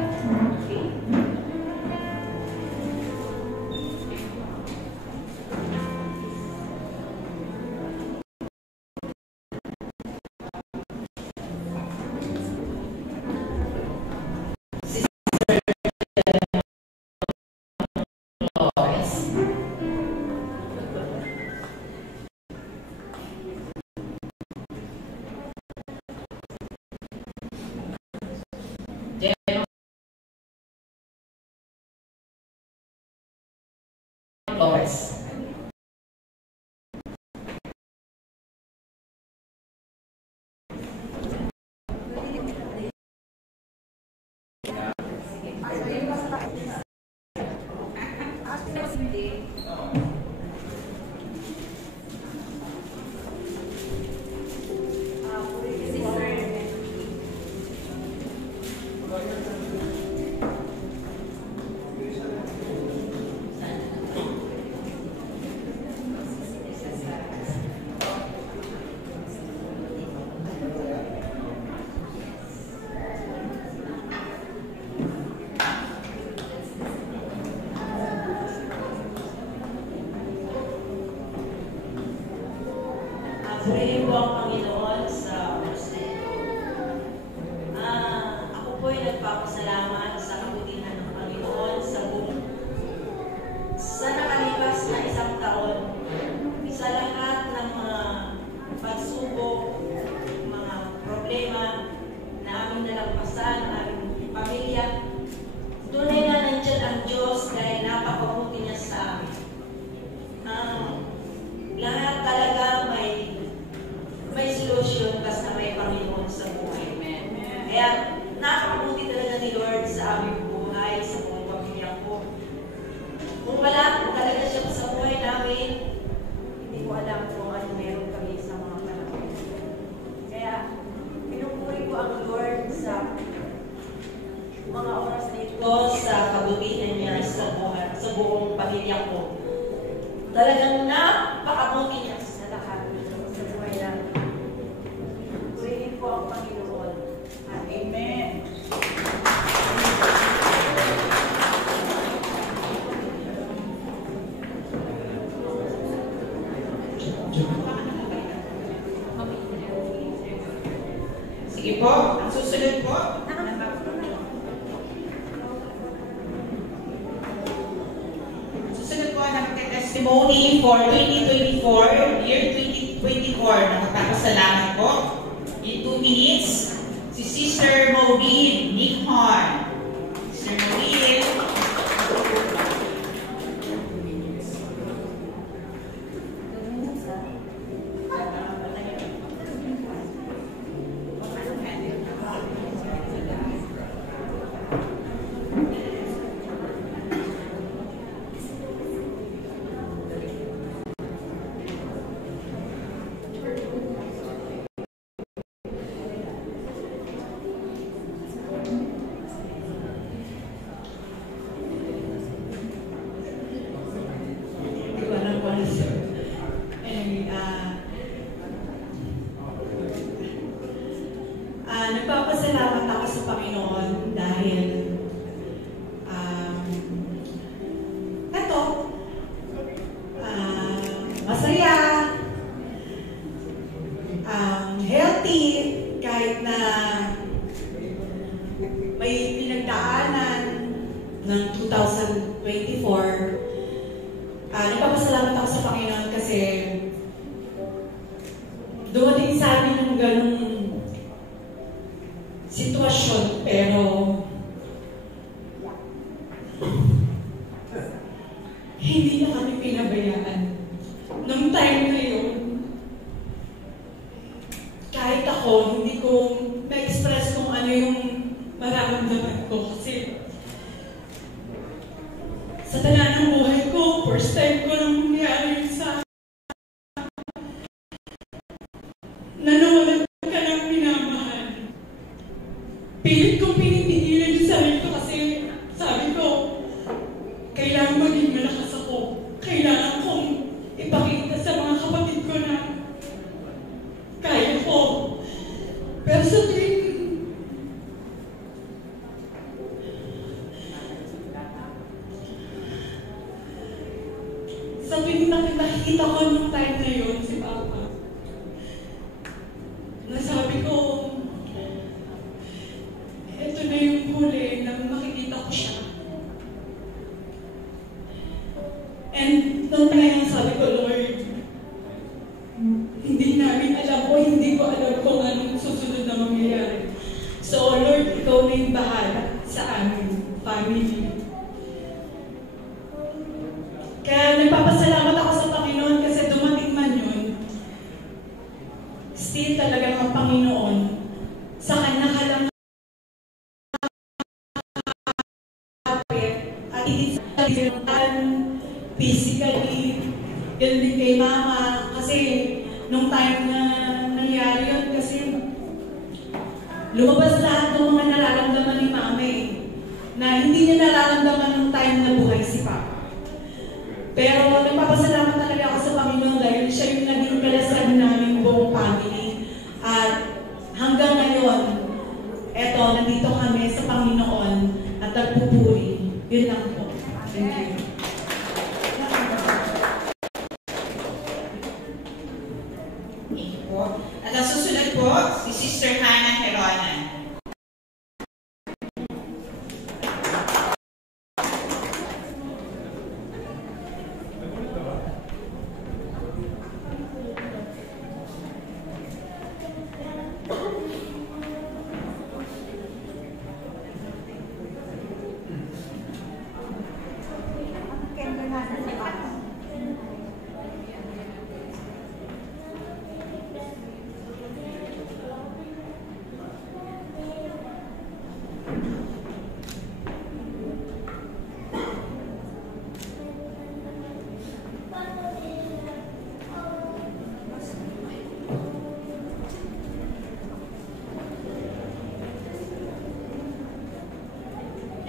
Flores. Purihin po ang Panginoon sa oras na ito. Ako po ay nagpapasalamat sa kabutihan ng Panginoon sa nakalipas na 1 taon. Sa lahat ng mga pagsubok, mga problema na aming nalagpasan, aming pamilya, tunay na nandiyan ang Diyos dahil napakabuti niya sa amin. Lahat talaga may solusyon basta may Panginoon sa buhay. Kaya napakabuti talaga ni Lord sa aming buhay, sa buong pamilya ko. Kung wala talaga siya sa buhay namin, hindi ko alam kung ano meron kami sa mga panahon. Kaya pinupuri ko ang Lord sa mga oras na ito, sa kabutihan niya sa buong pamilya ko. Talagang napakabuti niya sa lahat sa buhay namin. Purihin po ang Panginoon. Amen. Sige po, ang susunod po. Susunod po ang testimony for 2024, year 2024. Nakapagpasalamat po. In 2 minutes, si Sister Maureen Nikhon. Sister Maureen. Nagpapasalamat ako sa Panginoon dahil masaya, healthy, kahit na may pinagdaanan ng 2024. Nagpapasalamat ako sa Panginoon kasi dumating sa amin ng ganung sitwasyon, pero hindi na kami pinabayaan. Nung time na yun, kahit ako, hindi ko ma-express kung ano yung mararamdaman ko kasi at physically, yun din kay mama. Kasi nung time na nangyari yun, kasi lumabas lahat ng mga nararamdaman ni mama na hindi niya nararamdaman nung time na buhay si Papa. Pero nagpapasalamat talaga ako sa Panginoon dahil siya yung naging kalasag namin buong family. At hanggang ngayon, eto, nandito kami sa Panginoon at nagpupuri. Yun lang po. Thank you. Thank you po. At ang susunod po, si Sister Hannah Heronan.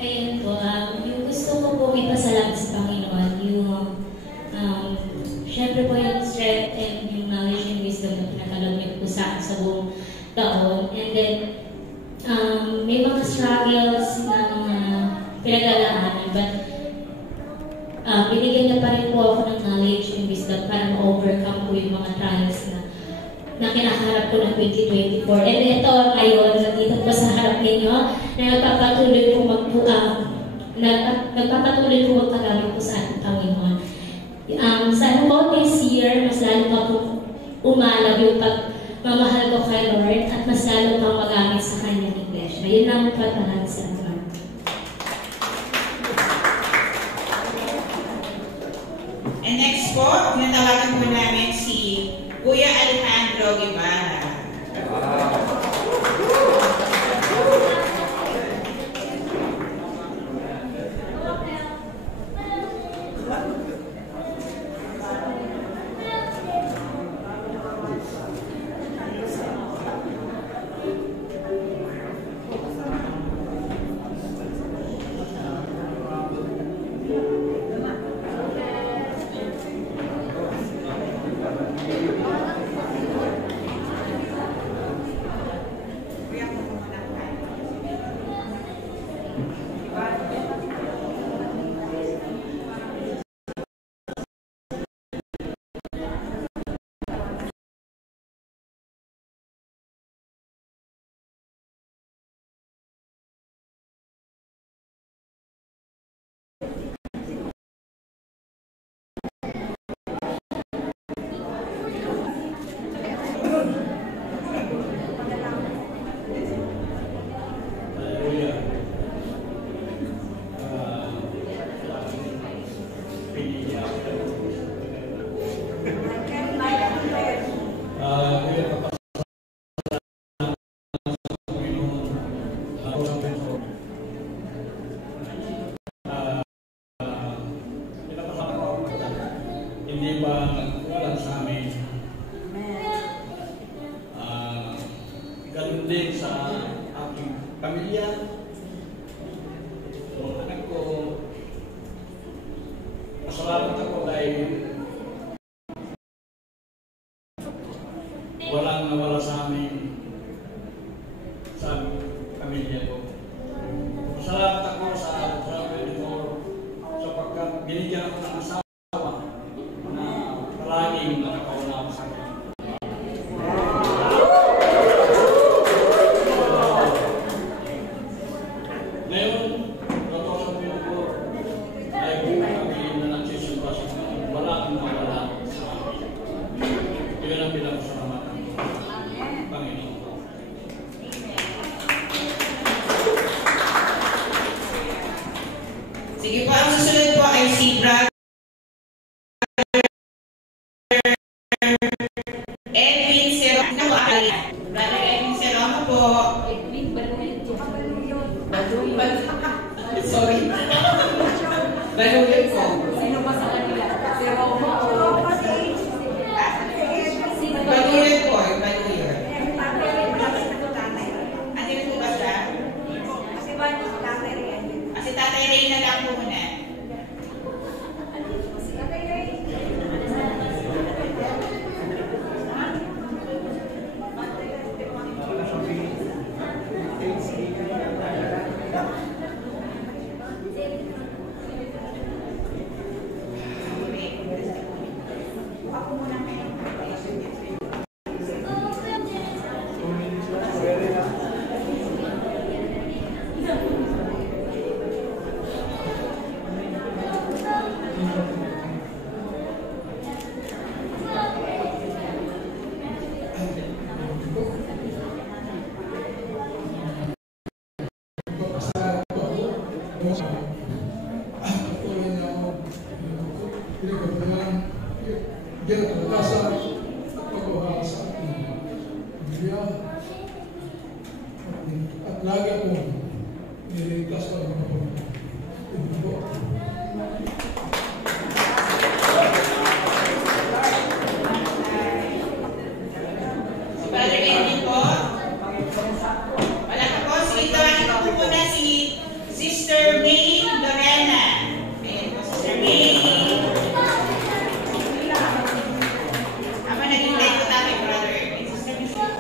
Ayun po, yung gusto ko po ipasalamat sa Panginoon, yung syempre po yung strength and yung knowledge and wisdom na pinakalob niyo po sa buong taon. And then, may mga struggles na mga pinag-alaanan, but binigyan niya pa rin po ako ng knowledge and wisdom para ma-overcome po yung mga trials na kinakaharap ko ng 2024. And ito ngayon, nandito po sa harap ninyo, na nagpapatuloy po magpagaling po sa ating Panginoon. Sana po this year, mas lalo pa po umalab yung pagmamahal ko kay Lord at mas lalo pang magamit sa kanyang iglesia. Yun lang po at maraming salamat. And next po, natawagan po namin si Kuya Alejandro Guevara. Hindi ba nagkulang sa amin? Ganun din sa aking pamilya. So, anak ko, masalamat ako dahil walang nawala sa amin sa pamilya ko. Masalamat ako sa Salvador sapagkat binigyan ako ng asawa na palaging nakakaunawa sa akin. Ngayon, totoo sa Pilipinas ko, ay buong kami na nagsisimba sa akin. Walang nawala sa amin. Yun ang pinagsalamatan ko. Panginoon ko. Sige po, ang susunod po ay si Brother Edwin Serrano. Brother Edwin Serrano po. Sorry. Baluyan po. Sino ba sa kanila? Si Roma o? Baluyan po, baluyan. Ano po ba siya? Si Tatay Ray na lang po muna. At lagi akong niligtas pa naman ako. Si Brother Edwin po. Wala ka po. Sige, tawagin ko po muna si Sister May Lorena. Ayan po, Sister May. Ama, nag-invite ko tayo, Brother Edwin. Sister May.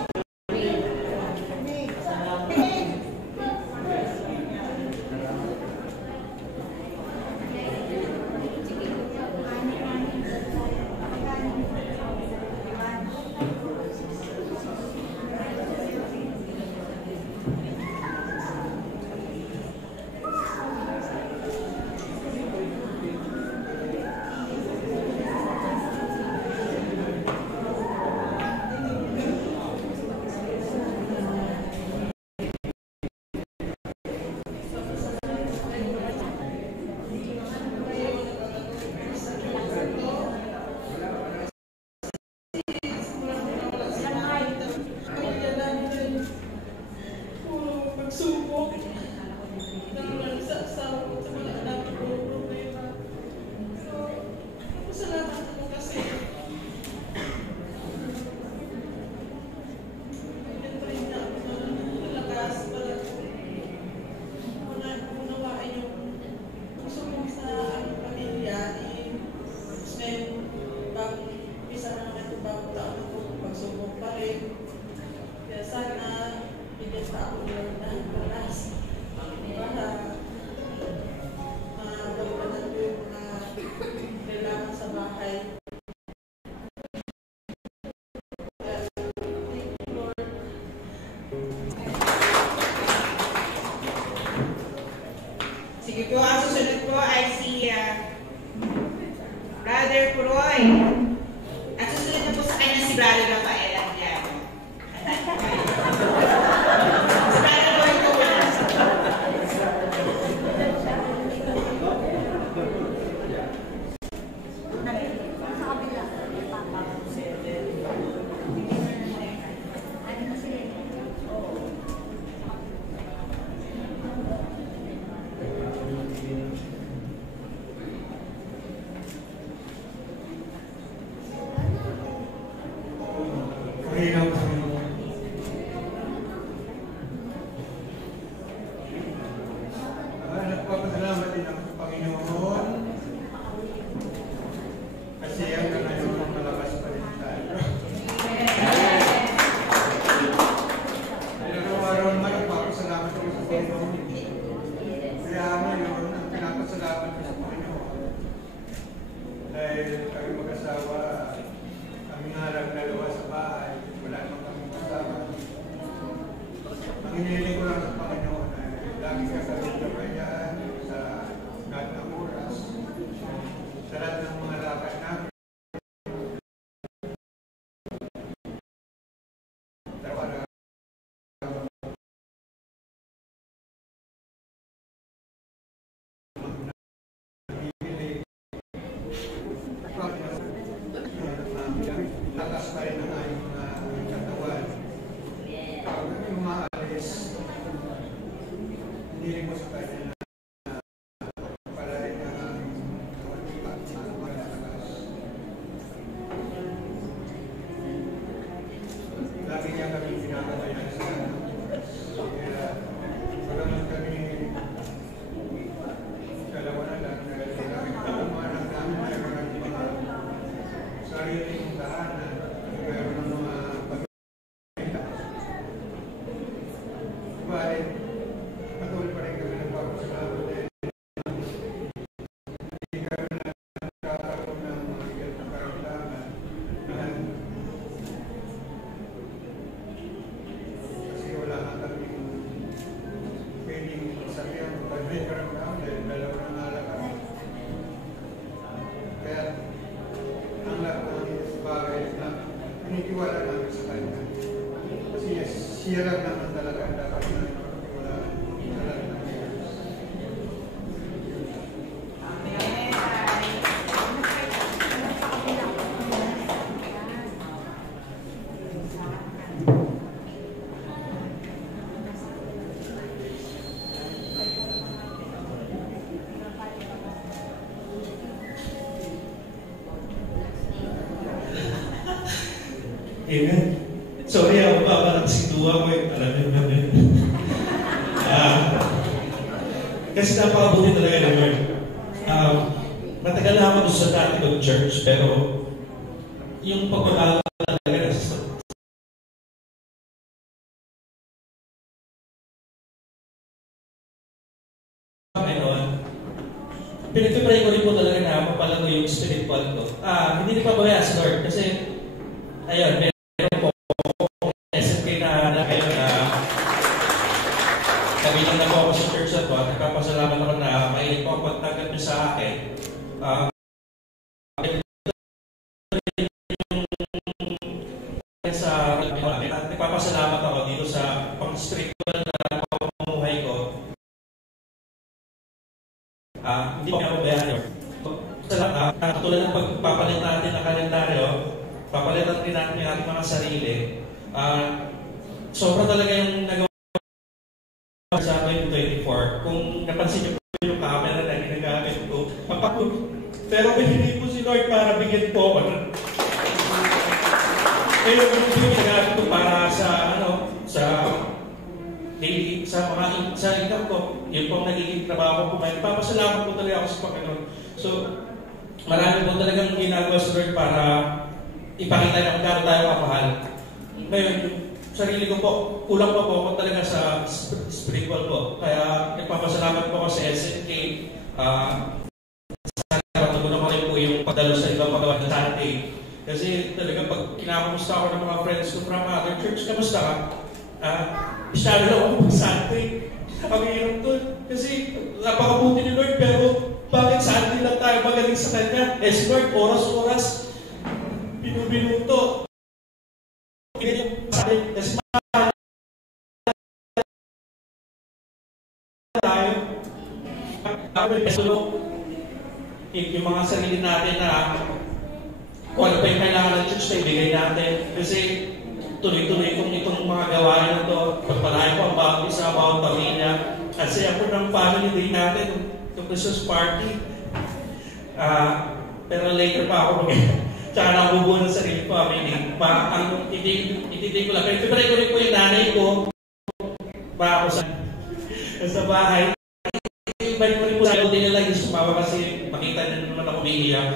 Sige po, ang susunod po ay si Brother Puroy. At susunod na po sa kanya si Brother Rafael Adriano. Si Brother Puroy po muna. Nagpapasalamat din ako sa Panginoon kasi hanggang ngayon malakas pa rin tayo. Araw-araw naman nagpapasalamat ako sa Panginoon. Kaya ngayon, ang pinapasalamat ko sa Panginoon dahil kami mag-asawa, kami nga lang dalawa sa bahay, wala naman kami kasama. Ang hinihiling ko lang sa Panginoon ay lagi kakaroon ka ba yan sa lahat ng oras, sa lahat ng mga lakad namin. Tatas pa rin ang aming mga katawan. Kapag kami umaalis, Subalit, patuloy pa rin kami nagpapasalamat dahil hindi kami nagkakaroon ng mga ikat na karamdaman kasi wala nga kami pwedeng sabihan pag may karamdaman dahil dalawa ng alak kami. Kaya ang lahat ng bagay na pinitiwala namin sa kanya. Kasi siya lang naman talaga ang dapat na pinitiwalaan sa lahat ng Diyos. Amen. Sorry ako pa, parang situwa ko eh. Alam niyo naman yun. Kasi napakabuti talaga ng Lord. Matagal na ako doon sa dati kong church, pero yung pagbabago talaga nasa pinagpipray ko rin po talaga na mapalago yung spiritual ko. Hindi rin pabayaan si Lord kasi ayun, meron po SMK na ngayon na kabilang na po ako sa church na po at nagpapasalamat ako na mahilig po ang pagtanggap niyo sa akin. Nagpapasalamat ako dito sa pang-spiritual na pamumuhay ko. Hindi po ako bayan. Tulad ng pagpapalit natin ng kalendaryo, papalitan rin natin yung ating mga sarili. Sobra talaga yung nagawa sa 2024. Kung napansin niyo po yung camera na ginagamit ko, pero hindi po si Lord para bigyan po ako. Pero yung ginagamit ko para sa daily, sa income ko, yun po ang nagiging trabaho ko. Papasalamat po talaga ako sa Panginoon. So, marami po talagang ginagawa sa Lord para ipakita na kung gano'n tayo kamahal. Ngayon, sarili ko po, kulang pa po ako talaga sa spiritual po. Kaya nagpapasalamat po ako sa SNK. Sana matugunan ko rin po yung pagdalo sa ibang magawa ng Sunday. Kasi talaga pag kinakamusta ako ng mga friends ko from other church, kamusta ka? Isyado lang ako pag Sunday. Pag-iirap doon. Kasi napakabuti ni Lord, pero bakit Sunday lang tayo magaling sa Kanya? Si Lord, oras-oras, binuto. Kasi tayo. Yung mga sarili natin na kung ano pa yung kailangan ng church na ibigay natin. Kasi tuloy-tuloy itong mga gawain na ito. Pagpalayan ko ang bawat isa, bawat pamilya. Kasi ako ng family day natin, itong Christmas party. Pero later pa ako tsaka nakubuo ng sarili ko, ititake ko lang. Pero ipipray ko rin po yung nanay ko pa ako sa bahay. Ibalik ko rin po sa buti nila yung sumawa kasi makita na naman ako umiiyak.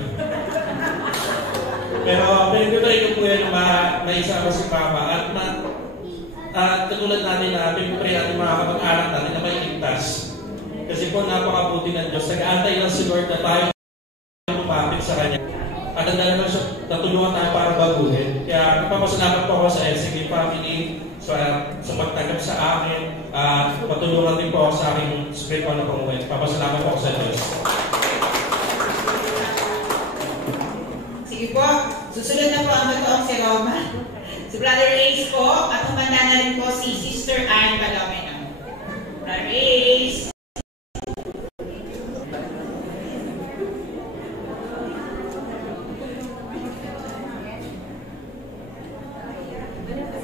Pero pinipipray ko po yan na maisa ako si Papa at katulad natin na pinipray natin mga kapag-anak natin na mailigtas. Kasi po napakabuti ng Diyos. Nag-aantay lang si Lord na tayo lumapit sa Kanya. At ang dalaman siya, natulungan tayo para baguhin. Kaya nagpapasalamat po ako sa SCG family sa magtanggap sa akin at matulungan din po ako sa aking spiritual na pamumuhay. Nagpapasalamat po ako sa Diyos. Sige po, susunod na po ang totoong si Roman. Si Brother Ace po, at humanda na rin po si Sister Anne Palomeno. Brother Ace.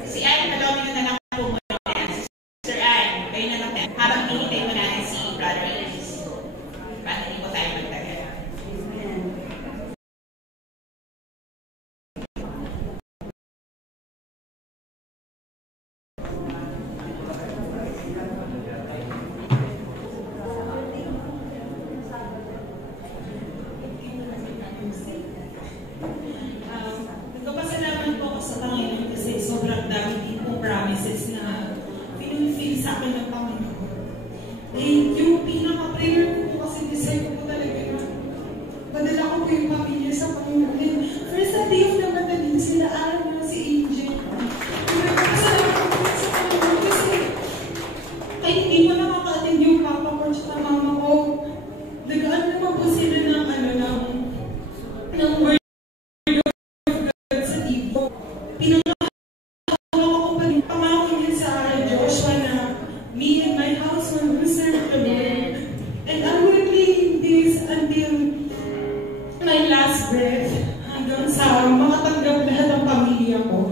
Si Anne Palomeno na lang po muna. Sister Anne, kayo na lang po. Habang hinihintay mo natin si Brother Ace. Para hindi po tayo magtagal. sa akin ng Panginoon. Eh, yung pinaka-prayer ko po kasi decide ko talaga na padala ko po yung pamilya sa Panginoon. And first sa day of the Madalin, sila alam nyo si Angel. Nagpapasalamat ko po sa Panginoon kasi kahit hindi mo nakaka-attend yung papa ko at mama ko, nagaan naman po sila ng word of God sa TV. Pinangako ko pa rin, pangako niya sa Joshua na me and my house will serve the Lord. And I will be this until my last breath, hanggang sa makatanggap lahat ng pamilya ko.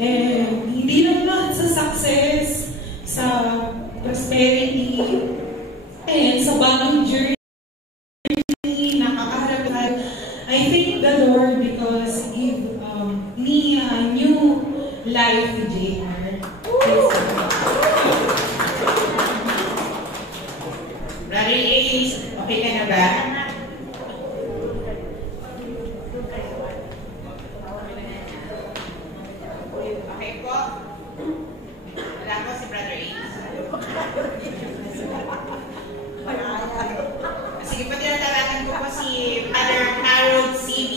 And hindi lang lahat sa success, sa prosperity, and sa bagong journey, nakakaharap lahat. I thank the Lord because He gave me a new life with JR. Brother Ace, okay ka na ba? Okay po. Wala po si Brother Ace. Sige po, tinatawagan ko po si Brother Harold C.B.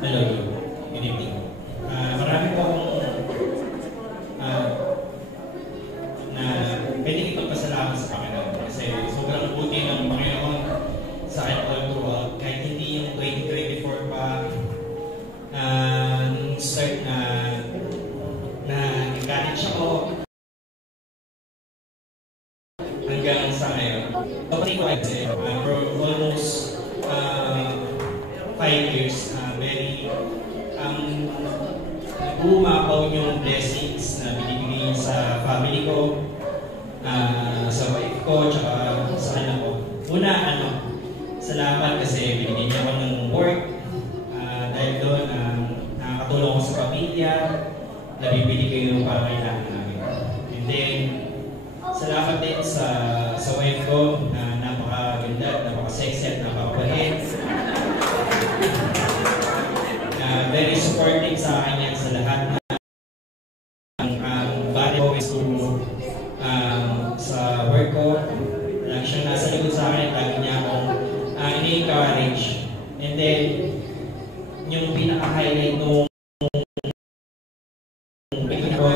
Hello, good evening. Marami po akong na pwede ipagpasalamat sa Panginoon kasi sobrang buti ng Panginoon sa akin all throughout. Kahit hindi yung 2024 pa start na nag-college ako hanggang sa ngayon. Kapatid ko kasi for almost 5 years, very umapaw yung blessings na binibigay sa family ko, sa wife ko, tsaka sa anak ko. Una, salamat kasi binigyan niya ako ng work. Dahil doon, nakakatulong ko sa pamilya, nabibili ko yung pangailangan namin. And then, salamat din sa wife ko na napakaganda, napaka-sexy at napakabait. Very supportive sa akin yan sa lahat ng body ko sa work ko. Lagi siyang nasa likod sa akin, lagi niya akong ini-encourage. And then, yung pinaka-highlight nung anak ko,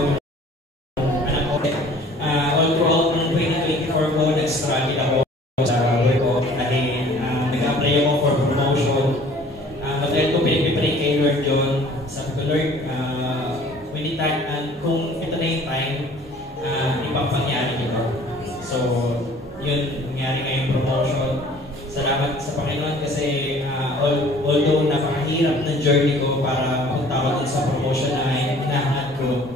all throughout ng 2024 ko, nag-struggle ako sa work ko. Dahil nag-apply ako for promotion. Dahil ko pinipipray kay Lord John, sabi ko, Lord, kung ito na yung time, ibang pangyari dito. So, yun, nangyari ngayong promotion. Salamat sa Panginoon kasi although napakahirap ng journey ko para magtawag din sa promotion na hinahangat ko,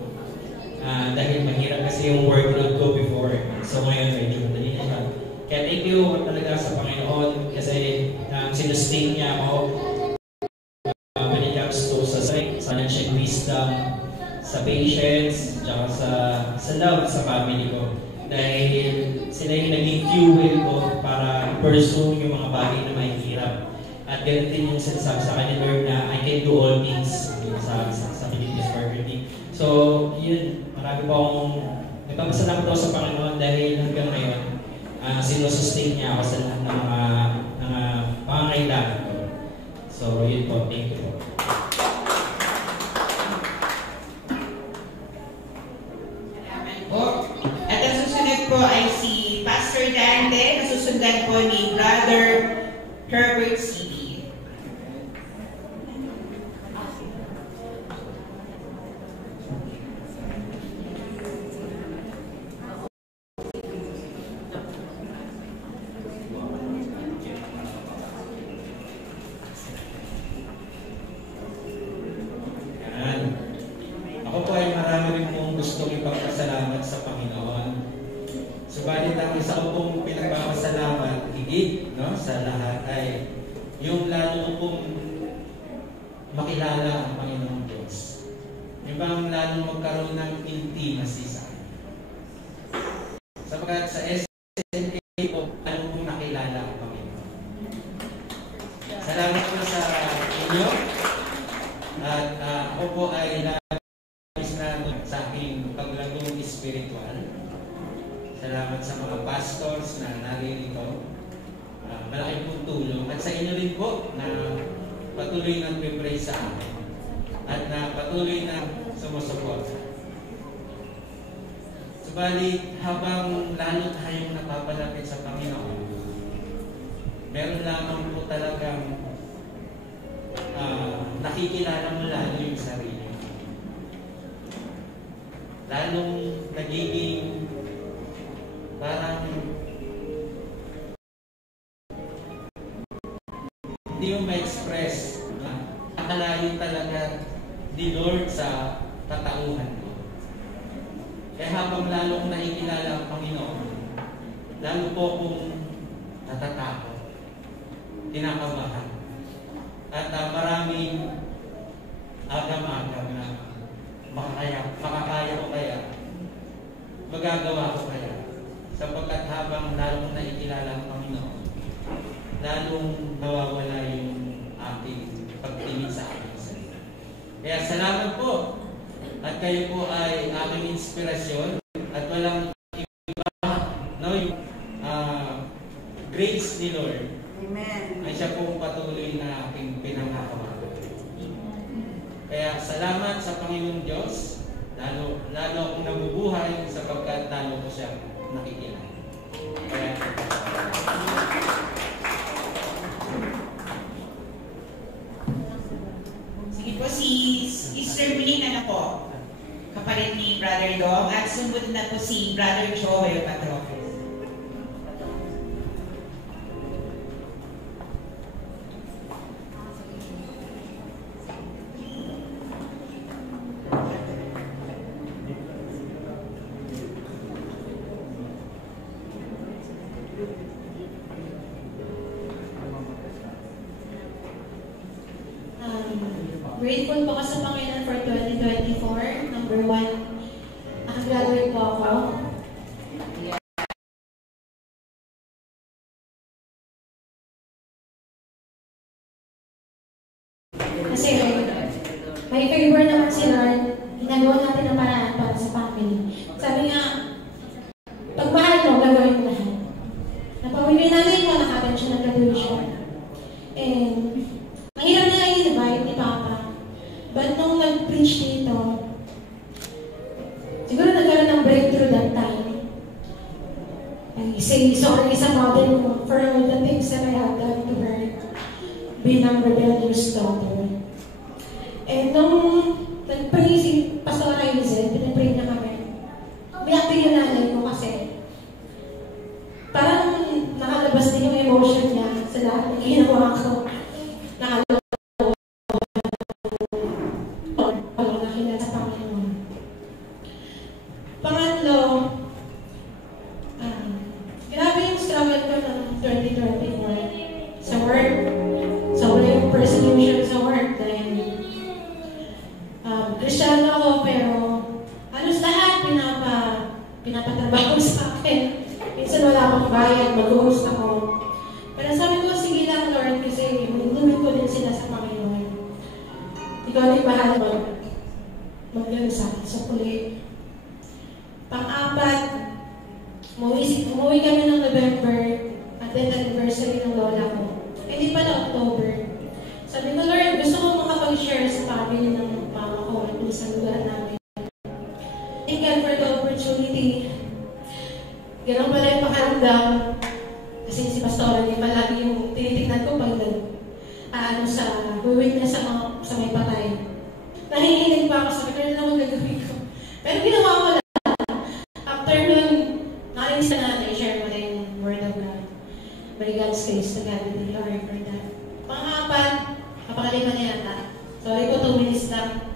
dahil mahirap kasi yung workload ko before. So, ngayon, medyo madali na siya. Kaya thank you talaga sa Panginoon kasi sinustain niya ako when it comes to sa financial wisdom, sa patience, tsaka sa love sa family ko. Dahil sila yung naging fuel ko para pursue yung mga bagay na mahihirap. At ganun din yung sinasabi sa akin ni Lord na I can do all things sa Philippines Marketing. So, yun, marami po akong nagpapasalamat ako sa Panginoon dahil hanggang ngayon, sinusustain niya ako sa lahat ng mga pangangailangan ko. So, yun po. Thank you po. At ang susunod po ay si Pastor Dante, nasusundan po ni Brother Herbert C.B. higit, no, sa lahat ay yung lalo pong makilala ang Panginoong Diyos. Yung bang lalo magkaroon ng intimacy sa akin. Sapagkat sa SNK po, ano pong nakilala ang Panginoon. Salamat po sa inyo. At ako po ay labis na sa aking paglagong spiritual. Salamat sa mga pastors na naririto. Malaking pong tulong. At sa inyo rin po na patuloy nang pipray sa akin. At na patuloy na sumusuporta. Subalit, habang lalo tayong napapalapit sa Panginoon, meron lamang po talagang nakikilala mo lalo yung sarili. Lalong nagiging parang hindi mo ma-express na nakalayo talaga ni Lord sa katauhan mo. Kaya habang lalong nakikilala ang Panginoon, lalo po kong natatakot, kinakabahan, at maraming agam-agam na makakaya ko kaya, magagawa ko kaya, sapagkat habang lalong nakikilala ang Panginoon, lalong nawawala yung ating pagtingin sa ating sarili. Kaya salamat po. At kayo po ay aming inspirasyon at walang iba, no, yung grace ni Lord. Amen. Ay siya pong patuloy na aking pinanghahawakan. Kaya salamat sa Panginoong Diyos, lalo akong nabubuhay sapagkat lalo ko siya nakikilala. Kaya sige po, si Sister Billy na po, kapalit ni Brother Dom, at sumunod na po si Brother Joel Patrofes. Grateful po ako sa Panginoon for 2024. Number 1, nakagraduate po ako. Kasi may favor naman si Lord, ginagawa natin ang paraan para sa family. Sabi nga, pag mahal mo, gagawin mo lahat. Napamili namin mo, nakapan siya ng graduation. And mahirap na lang i-invite ni Papa. But nung nag-preach dito, siguro nagkaroon ng breakthrough that time. I say sorry sa mother ko for all the things that I have done to her, being a rebellious daughter. And nung nag-pray si Pastor Aizen, pinag-pray na kami. Biyak din yung nanay ko kasi parang nakalabas din yung emotion niya sa lahat ng ginawa ko. Pinapatrabaho sa akin. Minsan wala akong bayad, mag-host ako. Pero sabi ko, sige lang Lord, kasi manunumin ko din sila sa Panginoon. Ikaw din bahala mag-gano sa akin sa puli. Pang-apat, umuwi kami ng November at then anniversary ng lola ko. Hindi pala October. Sabi ko, Lord, gusto ko makapag-share sa family ng mama ko at sa lugar namin. Thank God for the opportunity. Ganun pala yung pakaramdam. Kasi si Pastora niya palagi yung tinitignan ko pag uwing niya sa may patay. Nahihilig pa ako sa kanya naman gagawin ko. Pero ginawa ko lang. After nun, nakalis na share mo rin yung word of God. By God's grace, to God be the glory for that. Pang-apat, kapakalima na yata. Sorry ko, 2 minutes lang.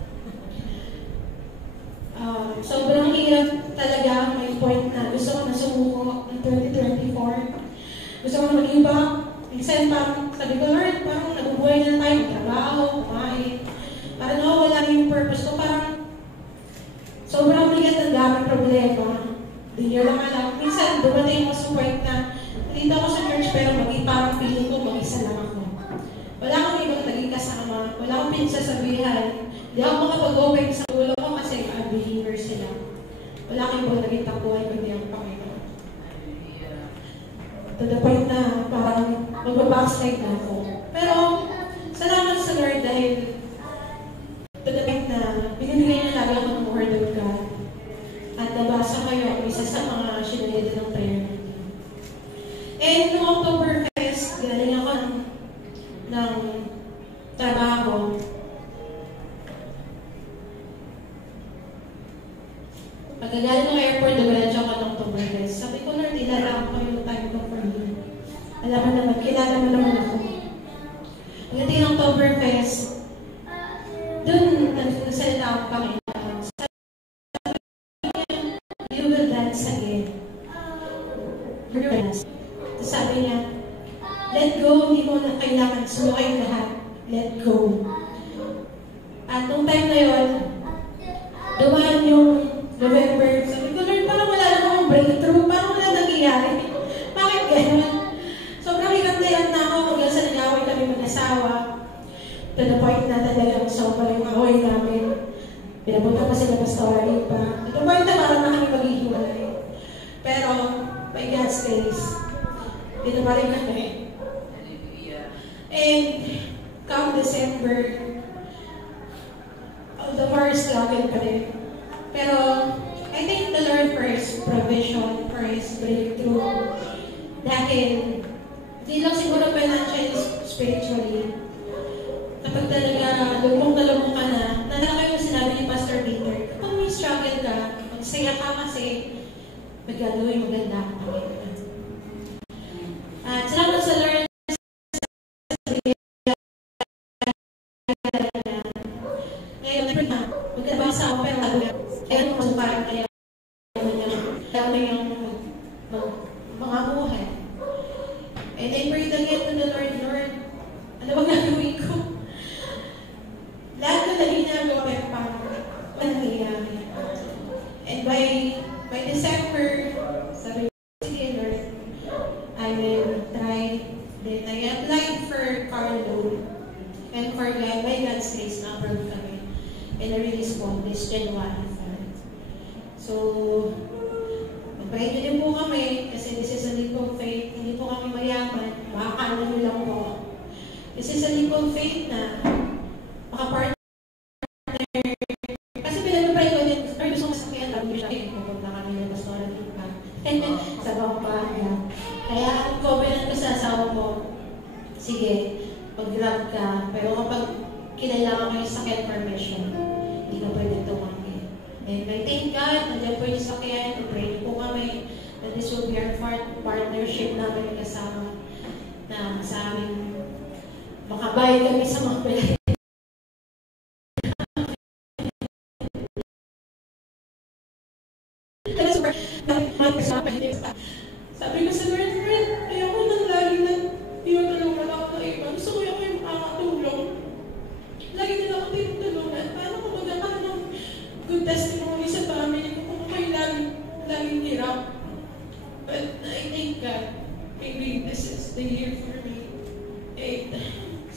Sobrang hirap talaga. May point na gusto ko na sumuko ng 2024. gusto ko maging ba? Minsan parang sabi ko, Lord, parang nabubuhay na tayo, trabaho, kumain. Parang nawawala yung purpose ko. Parang sobrang bigat ang daming problema. Hindi nyo lang alam. Minsan dumating ako sa point na nandito ako sa church pero parang feeling ko mag-isa lang ako. Wala akong ibang naging kasama. Wala akong pinagsasabihan. Hindi ako makapag-open sa ulo ko kasi unbeliever sila. Wala akong ibang naging takuhan kundi ang Panginoon. To the point na parang mag-backslide na ako. Pero salamat sa Lord dahil to the point na binibigay niya lagi ako ng Word of God. At nabasa kayo ang isa sa mga sinunod ng prayer meeting. And noong Oktoberfest, galing ako ng trabaho. Pagkagaling ng airport, dumiretso ako ng Oktoberfest. Sabi ko, Lord, ilalakap ko yung time ko for you. Alam mo naman, kilala mo naman ako. Pagdating ng Oktoberfest, doon nagsalita ako Panginoon. You will dance again. Tapos sabi niya, let go, hindi mo na kailangan sulukin lahat. Let go. At nung time na yun, dumaan yung November. Sabi ko, Lord, parang wala na akong breakthrough. Parang wala nangyayari. Bakit gano'n? Sobrang hikat na ako hanggang sa nag-away kami mag-asawa. To the point na talagang sobrang yung away namin. Pinapunta pa sila pastoral pa. To the point na parang na kami maghihiwalay. Pero, by God's grace, dito pa rin kami. And, come December, the more struggle pa rin. Pero, I thank the Lord for His provision, for His breakthrough. Dahil, di lang siguro financially, spiritually. Kapag talaga lumong ka na, nalala kayo sinabi ni Pastor Peter, kapag may struggle ka, magsaya ka kasi magagawin maganda ang Panginoon. At salamat sa Lord ngayon, magkabasa ako pero kaya naman parang kaya yung mga buhay. And I prayed again to the Lord, Lord, ano bang gagawin ko? Lahat ko na ginagawa pero parang walang nangyayari. And by December, sabi ko, sige Lord, I will try. Then I applied for car loan. And for God, by God's grace, na-approve kami. And I released po this January 5. So, magpahinga din po kami kasi this is a leap of faith. Hindi po kami mayaman. Makakala nyo lang po. This is a leap of faith na makapartner. Kasi pinag-pray ko din, gusto ko masakyan lang siya. Pupunta kami ng pastoral ipa. Sa Pampanga. Kaya ang covenant ko sa asawa ko, sige, pag-grab ka, pero kapag kailangan mo yung sakyan permission, hindi ka pwede tumanggi. And I thank God, nandiyan po yung sakyan, pray po kami, that this will be our partnership namin kasama na sa amin makabayad kami sa mga pwede. Sabi ko sa Lord, ayoko nang lagi na tinutulungan ako ng iba. Gusto ko yung makakatulong. Lagi nila ako tinutulungan. Paano ko magkakaroon ng good testimony sa family ko kung may laging hirap. But I thank God. Maybe this is the year for me. And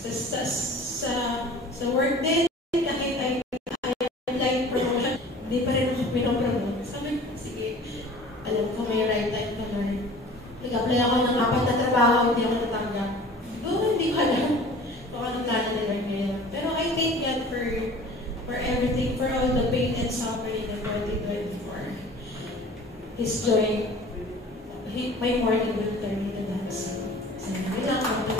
sa work din, kahit I applied promotion, hindi pa rin ako pinopromote. Sabi ko, sige, alam ko may right time to learn. Nag-apply ako ng 4 na trabaho, hindi ako natanggap. Hindi ko alam kung anong plano na learn ngayon. Pero I thank God for everything, for all the pain and suffering in 2024. His joy, my morning will turn into dancing. So, bilang ako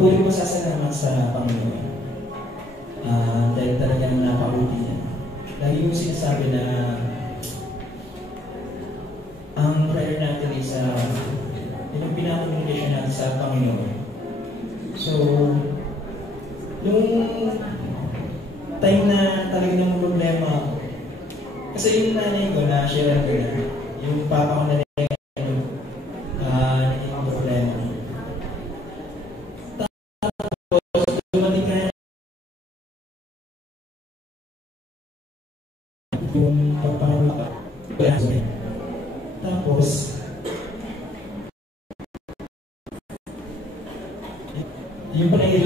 Patuloy ko sasalamat sa Panginoon. Dahil talagang napabuti niya. Lagi ko sinasabi na ang prayer natin is yung pinakomunikasyon natin sa Panginoon. So, yung time na talagang ng problema ako, kasi yung nanay ko na share ko na, yung papa ko na naging problema. Tapos, dumating ka yung pagpapalaka. Tapos, yung pala yung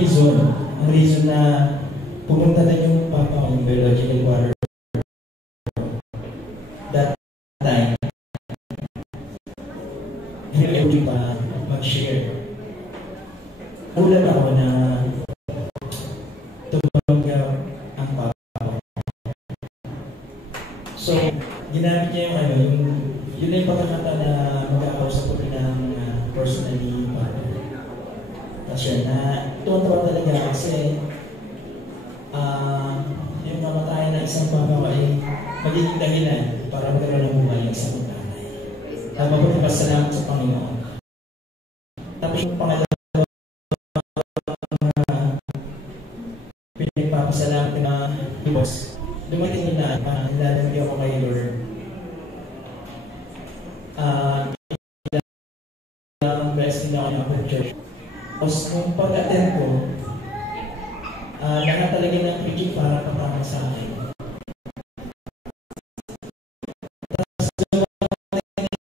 reason na pumunta na yung papa ko yung biological water. That time, hindi pa mag-share. Ulan ako na tumanggap ang papa ko. So, ginamit niya yung yun na yung pagkakataon na mag-akausap ko ng personally tapos yun na tuwan-tuwa talaga kasi yung mamatayan ng isang papa ko ay magiging dahilan para magkaroon ng buhay yung isang nanay. Napapagpasalamat sa Panginoon. Tapos yung pangalawa pinagpapasalamat na boss. Dumating na nilalagay ako kay Lord. Ilang beses na ako ng church. Tapos kung pag-attend ko, lahat talaga ng preaching para patama sa akin. Tapos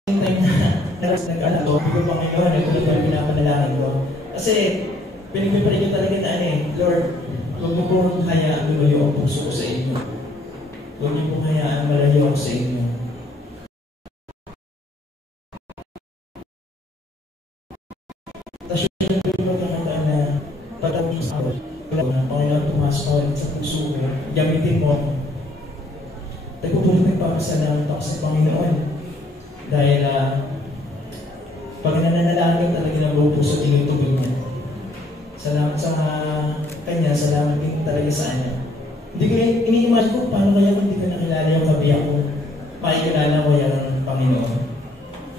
yung time na nag-alala ko, yung Panginoon, ito yung pinapanalangin ko. Kasi pinagpipalig ko talaga na Lord, huwag mo pong hayaan malayo ang puso ko sa inyo. Huwag niyo pong hayaan malayo ako sa inyo. Tapos yung pagkakataan na pag-amis ako, ng Panginoon tumasok ako sa puso ko, gamitin mo ako. Nagpupulit nagpapasalamat ako sa Panginoon. Dahil pag nananalangin talaga ng buong puso, tinutubig niya. Salamat sa kanya, salamat din talaga sa kanya. Hindi ko ini-imagine ko paano kaya kung hindi ko nakilala yung kabiyak ko, pakikilala ko yung Panginoon.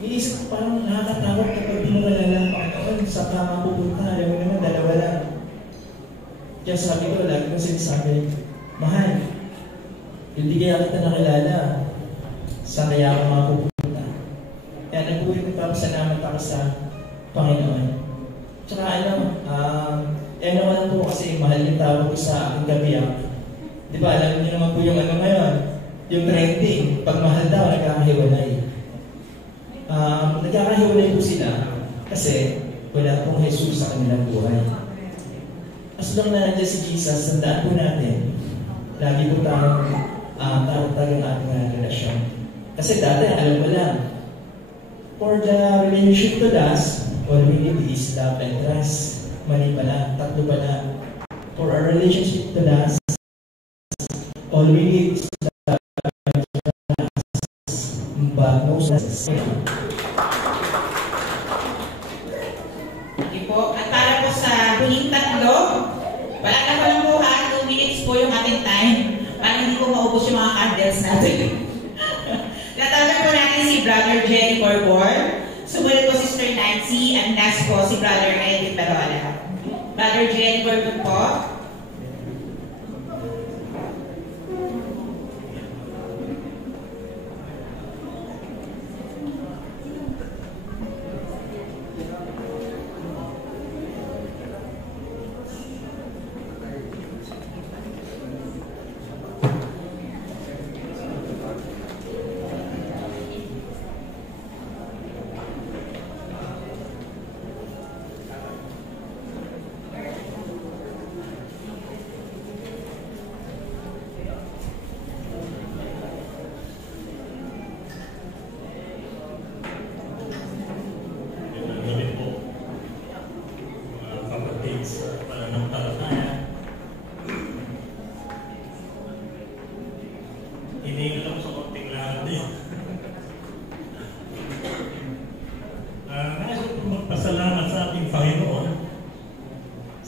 Iisip ko parang nakakatakot kapag di mo kalala ang Panginoon, sa kama pupunta, alam mo naman, dalawa lang. Kaya sabi ko, lagi ko sinasabi, mahal, hindi kaya kita nakilala, saan kaya ako mapupunta. Kaya nagpulit nagpapasalamat ako sa Panginoon. Tsaka naman po kasi mahal yung tawag ko sa aking kabiyak. Di ba, alam niyo naman po yung ngayon, yung trending, pag mahal daw, nagkakahiwalay. Nagkakahiwalay po sila kasi wala pong Jesus sa kanilang buhay. As long na nandiyan si Jesus, tandaan po natin, lagi po tayong tarot-tarot ang ating relasyon. Kasi dati, alam mo lang, for the relationship to last, all we need is love and trust. Mali pala, tatlo pala. For our relationship to last, all we need is love and trust. But no trust. Okay po. At para po sa huling tatlo, wala na po ng buhat, 2 minutes po yung ating time para hindi po maubos yung mga candles natin. Tatawagan po natin si Brother Jerry Borbor. Sumunod po si Sister Nancy, and last po si Brother Edith Parola. Brother Jerry Borbor po.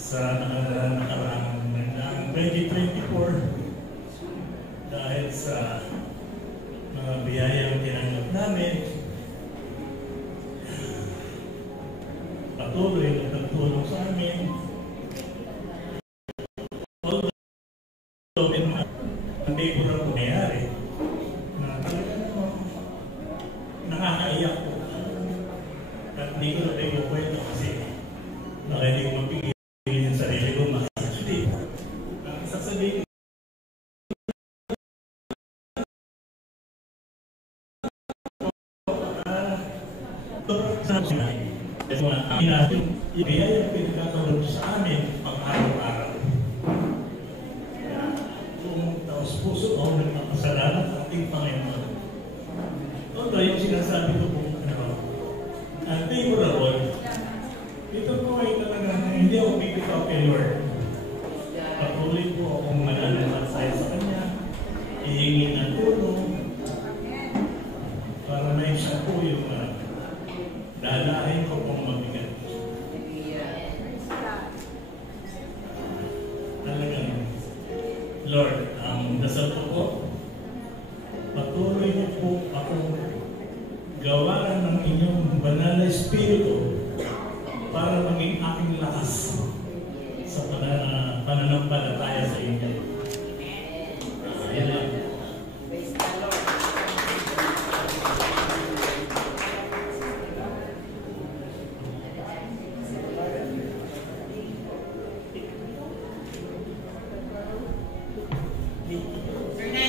sa nakaraang 2024 dahil sa mga biyayang tinanggap namin. Patuloy na nagtulong sa amin. Although hindi ko na nangyayari na talagang nakakaiyak ko. At hindi ko na tayo kwento kasi hindi ko mapigil yung sarili ko makakasali. Sasabihin yung biyaya yung pinagkakaroon sa amin pang araw-araw. Kung taos puso ako nagpapasalamat sa ating Panginoon. Although yung sinasabi ko kung favorable, ito po ay talaga hindi ako bibitaw kay Lord. Patuloy po akong mananampalataya sa Kanya, ihingi ng tulong para may siya po yung dalahin ko pong mabigat. Talagang, Lord, ang dasal ko po, patuloy niyo po akong gawaran ng inyong banal na Espiritu para maging aking lakas sa pananampalataya sa inyo. Yan lang. Sir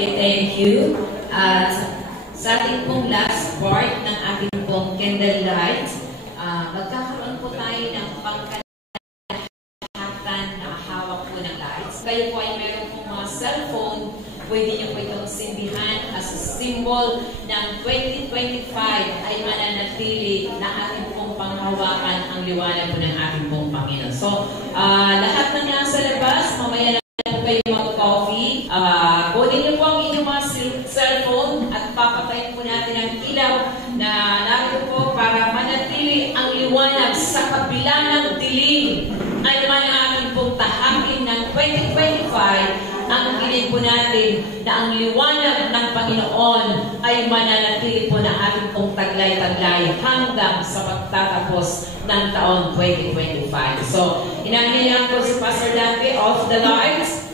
Okay, thank you. At sa ating pong last part ng ating pong candle light, magkakaroon po tayo ng pangkalahatan na hawak po ng lights. Kayo po ay meron pong mga cellphone, pwede niyo po itong sindihan as a symbol ng 2025 ay mananatili na ating pong panghawakan ang liwanag po ng ating pong Panginoon. So, lahat ng nasa labas, mamaya na po kayo mag-coffee. Kunin niyo po ang inyong mga cellphone at papatayin po natin ang ilaw na narito po para manatili ang liwanag sa kabila ng dilim ay mananatin pong tahakin ng 2025. Ang kilid po natin na ang liwanag ng Panginoon ay mananatili po na ating pong taglay-taglay hanggang sa pagtatapos ng taon 2025. So, inanyayahan ko si Pastor Dante of the lights.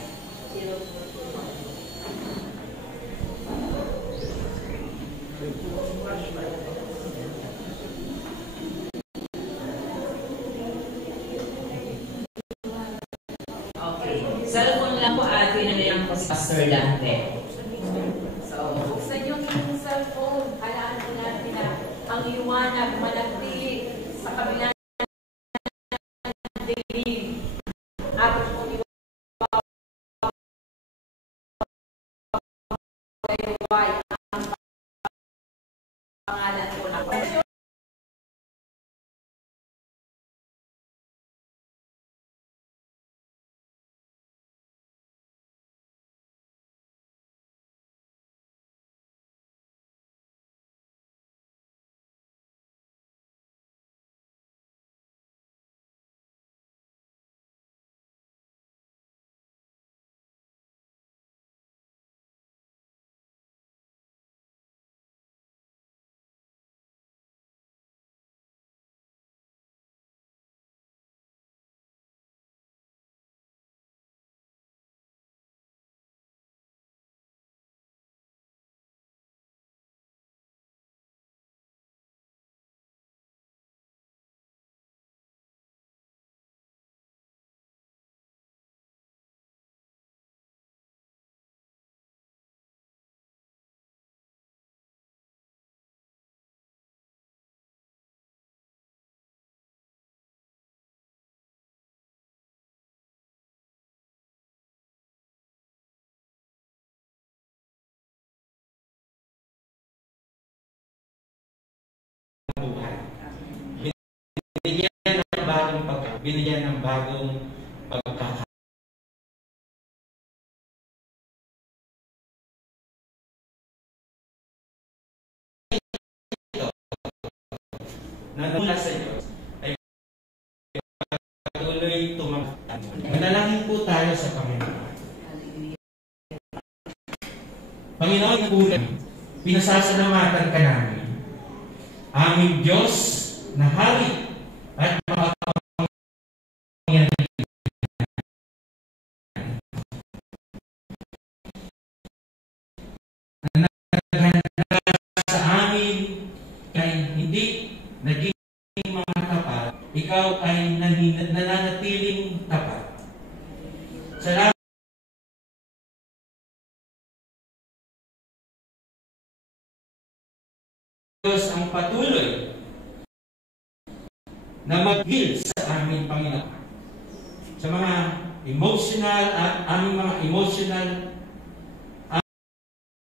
Cellphone lang po atin na yan po si Pastor Dante. So, buksan yung inyong cellphone. Halaan po natin na ang liwanag manatili sa kabila ng dilim. At kung iwaway ang pangalan po na po. Binigyan ng bagong pagkakataon. Na mula sa Diyos ay patuloy tumangkin. Manalangin po tayo sa Panginoon. Panginoon, pinasasalamatan ka namin. Aming Diyos na hari at ikaw ay nananatiling tapat. Salamat. Diyos ang patuloy na mag-heal sa aming Panginoon. Sa mga emotional at aming mga emotional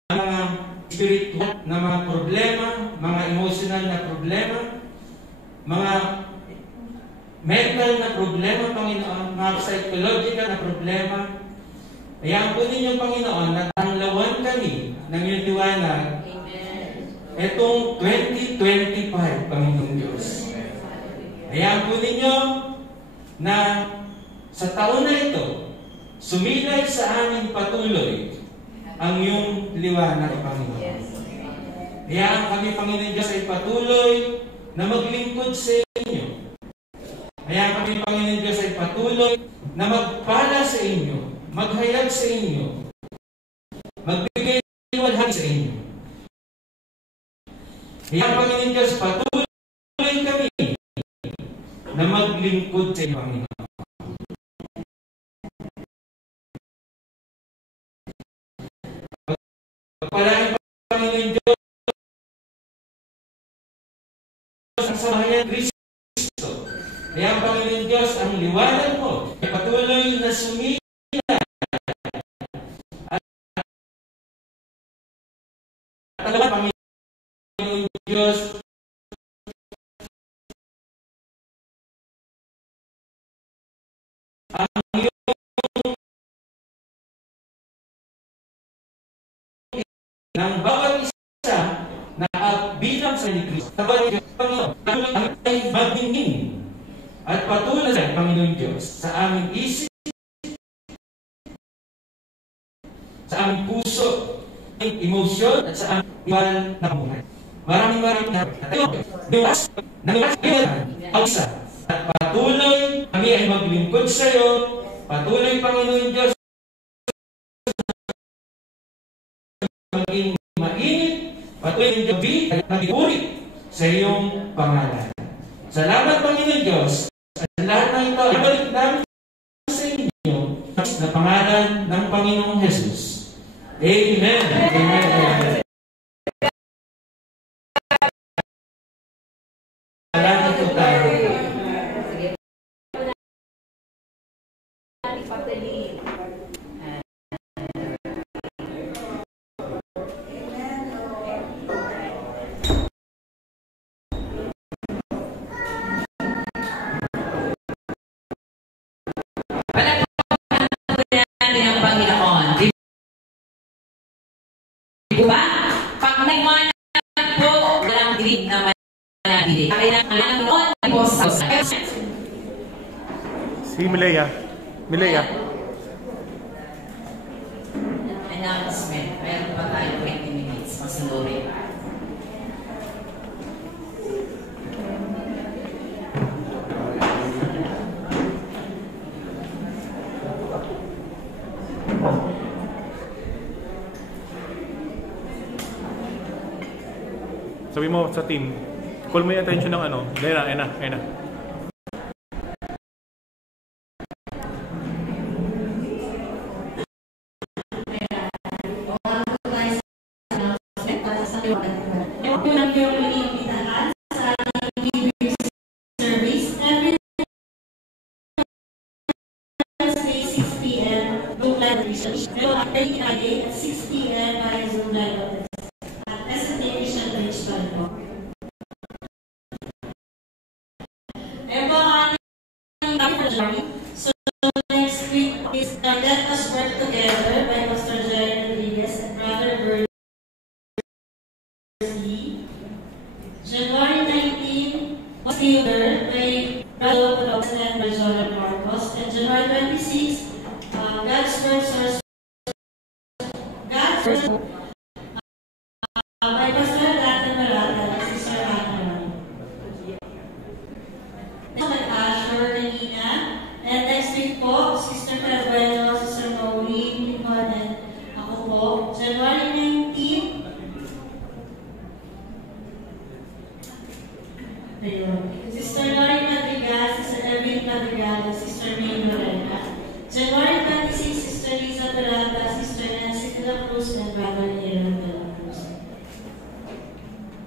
mga spiritual na mga problema, mga emotional na problema, mga mental na problema, Panginoon, mga psychological na problema. Hayaan po ninyo, Panginoon, na tanglawan kami ng iyong liwanag. Itong 2025, Panginoon Diyos. Hayaan po ninyo na sa taon na ito, sumilay sa amin patuloy ang iyong liwanag, Panginoon. Hayaan kami, Panginoon Diyos, ay patuloy na maglingkod sa inyo. Hayaan kami, Panginoon Diyos, ay patuloy na magpala sa inyo, maghayag sa inyo, magbigay walhati sa inyo. Hayaan, Panginoon Diyos, patuloy kami na maglingkod sa inyo, Panginoon. Pagpalain Panginoon Diyos ang samahayan Kristo. Kaya ang Panginoon Diyos ang liwanag mo ay patuloy na sumila at talagang Panginoon Diyos ang ng bawat isa na bilang sa ni Kristo. Sabay Panginoon, ay magingin at patuloy sa Panginoon Diyos sa aming isip, sa aming puso, aming emosyon, at sa aming iwal na buhay. Maraming Diyos, at patuloy kami ay maglingkod sa iyo. Patuloy Panginoon Diyos maging mainit, patuloy ng gabi at nagpuri sa iyong pangalan. Salamat Panginoon Diyos sa lahat ng ito. Ibalik namin sa inyo na pangalan ng Panginoong Jesus. Amen. Amen. Salamat po tayo. Ang Panginoon. Di ba? Pag nagmanag po, walang dilig na manabili. Kaya ang Panginoon po sa si Milea. Announcement. Meron pa tayo 20 minutes. Masunuri. Sabi mo sa team, call mo yung attention ng ano. Ayun na. So next week is Let Us Work Together by Pastor Jerry Rodriguez and Brother Bertie. January 19, Taylor by Brother Lopez and Berjola Marcos. And January 26, God's Word Source by Pastor Latin Barata and Sister Anna. And next week po, Sister Carabello, Sister Maureen, Nicole, and ako po. January 19. Ayun. Sister Lori Madrigal, Sister Evelyn Madrigal, Sister May Lorena. January 26, Sister Liza Peralta, Sister Nancy de la Cruz, and Brother Aaron de la Cruz.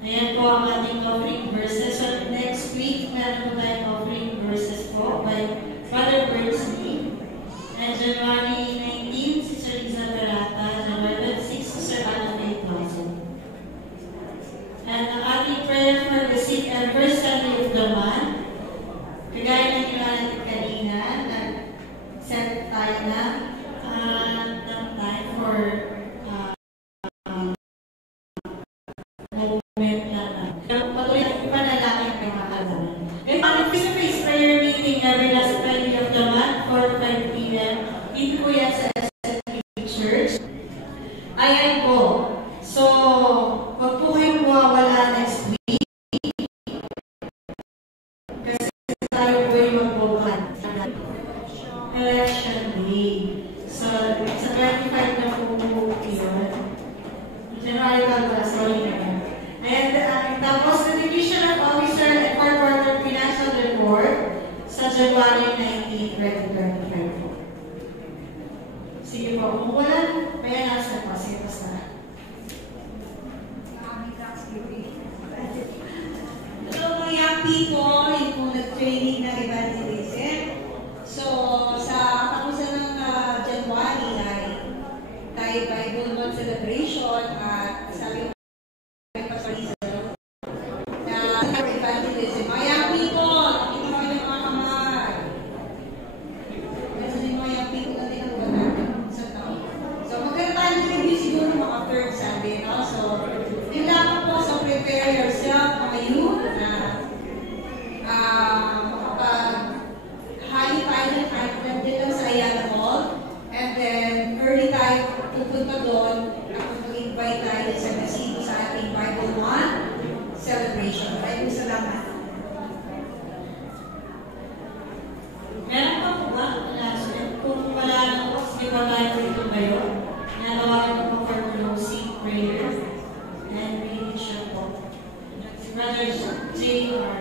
Ayan po ang ating offering verses. So next week, meron po tayong offering verses po by Father Bertie. And January 19, Sister Liza Peralta. January 26, Sister Anna May Plaza. And ang ating prayer for the sick anniversary of the month, kagaya ng natin kanina, nag-set tayo na ng time for moment na patuloy ang panalangin ng mga kalaman. And ang face-to-face prayer meeting every last Friday of the month, 4 to 5 p.m. Dito po yan sa SSP Church. Ayan po. So, wag po kayong mawawala next week. Kasi tayo po yung magbubuhan. Election Day. So, sa 25 na po yun. January 1, sorry na yan. And tapos, the Division of Officer and Corporate Financial Report sa January 19, 2025 po. Sige po, kung wala, may announcement po. Sige po sa may Bible Month celebration at sabi ko kay Pastor Liza na evangelism. Mga young people, nakita ko yung mga kamay. Kasi yung mga young people na tinagawa natin sa taon. So magkano tayo ng review siguro mga third Sunday, no? So yun lang po, so prepare yourself mga youth na hali tayo ng item dito sa Ayala Mall. And then, early tayo pupunta doon at mag-invite tayo sa casino sa ating Bible Month celebration. Maraming salamat. Meron pa po ba? Kung wala na po, sige ba tayo dito kayo? Nanawagan ko po for closing prayer and reading siya po. Brother J.R.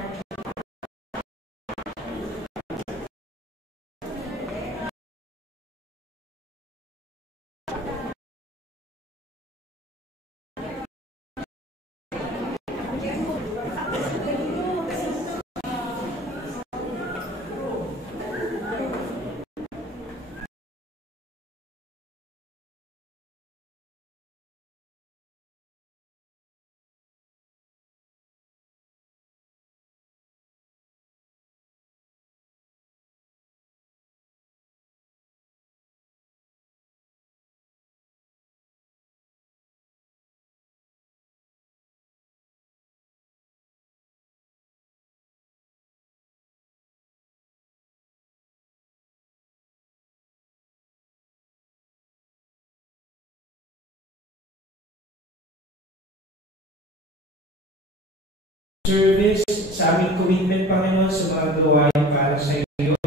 Service sa aming commitment, Panginoon, sa mga gawain para sa iyo.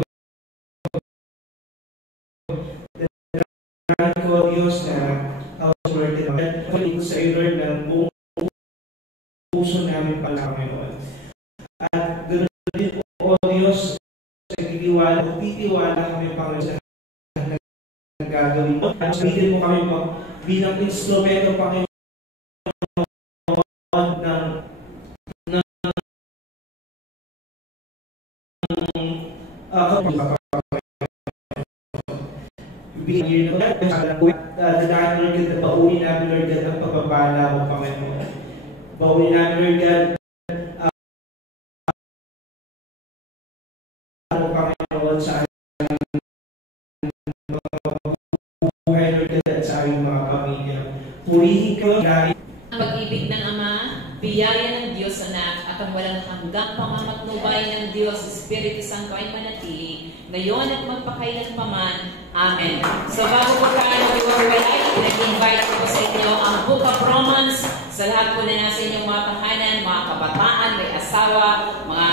Dalaran ko, Diyos, na houseworthy naman. Pagkaling ko sa iyo, Lord, ng buong puso namin pala, Panginoon. At ganoon din po, Diyos, sa titiwala kami, Panginoon, sa nagagawin mo. At sabihin mo kami bilang instrumento, Panginoon, ng bigyan nyo na dadaan, Lord God, na bauli namin, Lord God, ang pagbabala mo, Panginoon. Bauli namin, Lord God, Panginoon, sa aming mga buhay, Lord God, at sa aming mga pamilya. Purihin ko ang pag-ibig ng Ama, biyaya ng Diyos Anak, at ang walang hanggang pamamatnubay ng Diyos Espiritu Santo ay manatili, ngayon at magpakailanpaman. Amen. So bago po tayo mag-iwalay, nag-invite ko po sa inyo ang Book of Romans sa lahat po na nasa inyong mga tahanan, mga kabataan, may asawa, mga